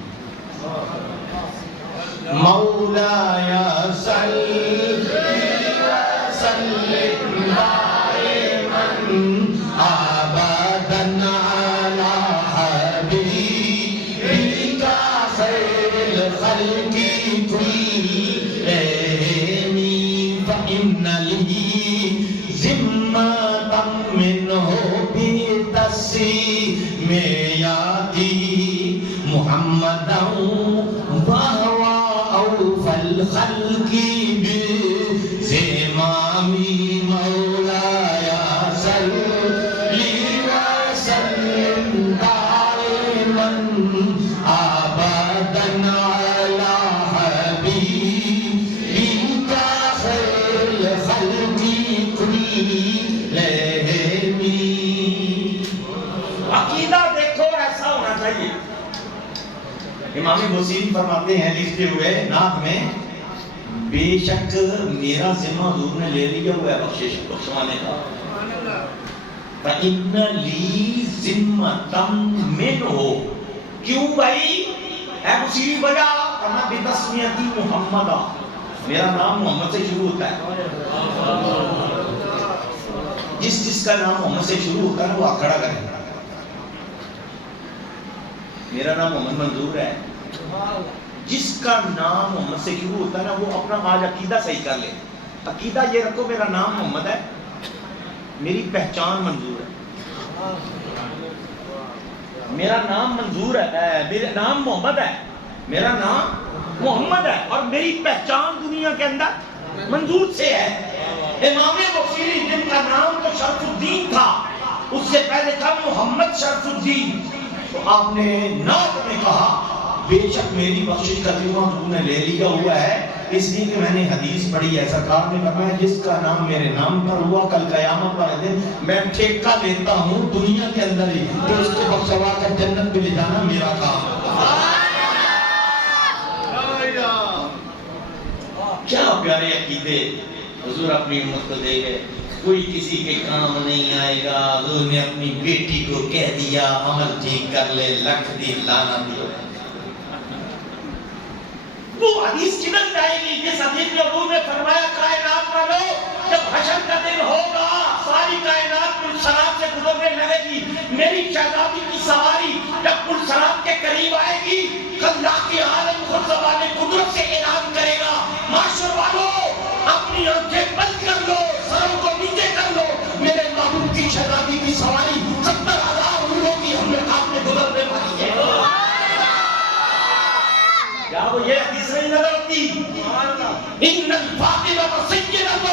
مولایا صلی وسلم دائما ابدا علی حبیبک خیر الخلق کلہم فإن لی ذمة منہ بتسلیم یاتی محمدا وهو أوفى الخلق بزمام مولاي صل وسلم دائما أبدا على حبيبك خير امام بصیری فرماتے ہیں لکھتے ہوئے نعت میں، بے شک میرا ذمہ حضور نے لے لیا ہوا ہے بخشش بخشوانے کا، فَإِنَّ لِي ذِمَّةً مِّنْهُ، کیوں بھائی اے بصیری وجہ، فرمایا بِتَسْمِيَتِي محمد، میرا نام محمد سے شروع ہوتا ہے، جس کا نام محمد سے شروع ہوتا ہے وہ آپ کھڑا کریں، میرا نام محمد منظور ہے، جس کا نام محمد سے شروع ہوتا ہے نا وہ اپنا آج عقیدہ صحیح کر لے، عقیدہ یہ رکھو میرا نام محمد ہے، میری پہچان منظور ہے، میرا نام منظور ہے، میرا نام محمد ہے، میرا نام محمد ہے اور میری پہچان دنیا کے اندر منظور سے ہے۔ امام بصیری جن کا نام تو شرف الدین تھا، اس سے پہلے تھا محمد شرف الدین، تو آپ نے نعت میں کہا بے شک میری بخشش کا ذمہ حضور نے لے لیا ہوا ہے، اس لیے کہ میں نے حدیث پڑھی ہے، سرکار نے فرمایا جس کا نام میرے نام پر ہوا کل قیامت والے دن میں ٹھیکہ لیتا ہوں دنیا کے اندر ہی کہ اس کو بخشوا کر جنت میں لے جانا میرا کام۔ کیا پیارے عقیدے حضور اپنی امت کو دے گئے، کوئی کسی کے کام نہیں آئے گا، حضور نے اپنی بیٹی کو کہہ دیا عمل ٹھیک کر لے، لکھ دی لعنت دی، وہ حدیث چمک جائے گی جس حدیث میں حضور نے فرمایا کائنات والو جب حشر کا دن ہوگا ساری کائنات پل صراط سے گزرنے لگے گی، میری شہزادی کی سواری جب پل صراط کے قریب آئے گی، اللہ کی عالم خود زبان قدرت سے اعلان کرے گا معاشر والو اپنی آنکھیں بند کر لو، سروں کو نیچے کر لو، میرے محبوب کی شہزادی کی سواری 70,000 روحوں کی ہم نے آپ نے گزرنے والی ہے۔ کیا وہ یہ حدیث نہیں نظر آتی؟ ان الفاطمہ سیدۃ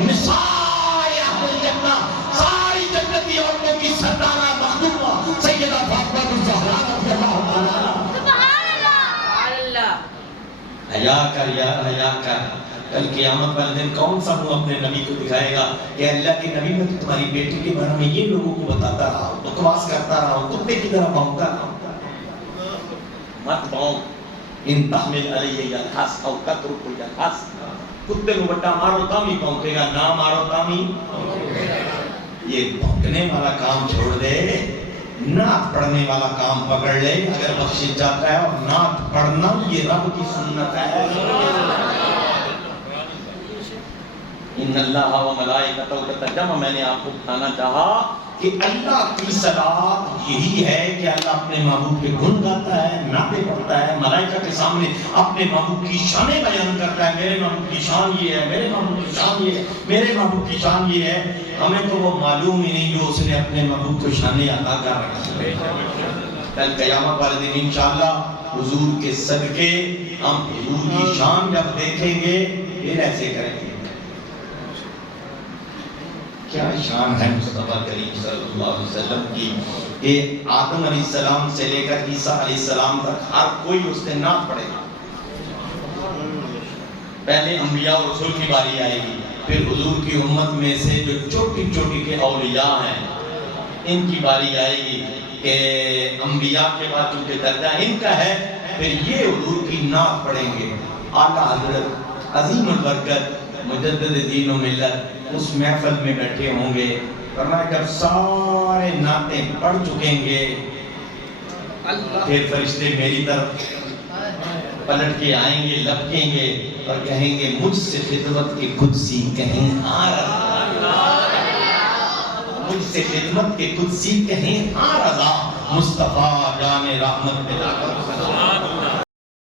نساء اہل الجنہ، ساری جنتی عورتوں کی سردارہ مخدومہ سیدہ فاطمہ الزہرا رضی اللہ عنہا۔ سبحان اللہ، حیا کر یار حیا کر، کل قیامت والے دن کون سا منہ اپنے نبی کو دکھائے گا کہ اللہ کے نبی میں تو تمہاری بیٹی کے بارے میں یہ لوگوں کو بتاتا رہا ہوں، بکواس کرتا رہا ہوں، کتے کی طرح بھونکتا رہا ہوں۔ مت بھونک، ان تحمل علیہ یلحس او تترک یلحس، کتے کو بٹا مارو تم ہی بھونکے گا، نہ مارو تم ہی۔ یہ بھونکنے والا کام چھوڑ دے، نعت پڑھنے والا کام پکڑ لے، اگر بخشش جاتا ہے، اور نعت پڑھنا یہ رب کی سنت ہے۔ ان اللہ و ملائکتہ تتجمع، میں نے آپ کو بتانا چاہا کہ اللہ کی صلاۃ یہی ہے کہ اللہ اپنے محبوب کے گن گاتا ہے، نعتیں پڑھتا ہے، ملائکہ کے سامنے اپنے محبوب کی شانیں بیان کرتا ہے، میرے محبوب کی شان یہ ہے، میرے محبوب کی شان یہ ہے، میرے محبوب کی شان یہ ہے۔ ہمیں تو وہ معلوم ہی نہیں جو اس نے اپنے محبوب کو شانیں عطا کر رکھی ہے۔ کل قیامت والے دن انشاءاللہ حضور کے صدقے ہم حضور کی شان جب دیکھیں گے پھر ایسے کریں گے۔ کیا شان ہے مصطفیٰ کریم صلی اللہ علیہ وسلم کی کہ آدم علیہ السلام سے لے کر عیسیٰ علیہ السلام تک ہر کوئی اس نے نعت پڑھے گا۔ پہلے انبیاء اور رسول کی باری آئے گی، پھر حضور کی امت میں سے جو چھوٹی چھوٹی کے اولیاء ہیں ان کی باری آئے گی کہ انبیاء کے بعد چونکہ درجہ ان کا ہے، پھر یہ حضور کی نعت پڑھیں گے۔ اعلیٰ حضرت عظیم البرکت مجدد دین و ملت اس محفل میں بیٹھے ہوں گے، فرمایا جب سارے نعتیں پڑھ چکیں گے پھر فرشتے میری طرف پلٹ کے آئیں گے، لپکیں گے اور کہیں گے مجھ سے خدمت کے قدسی کہیں آ رضا، مجھ سے خدمت کے قدسی کہیں آ رضا، مصطفیٰ جان رحمت پہ لا کر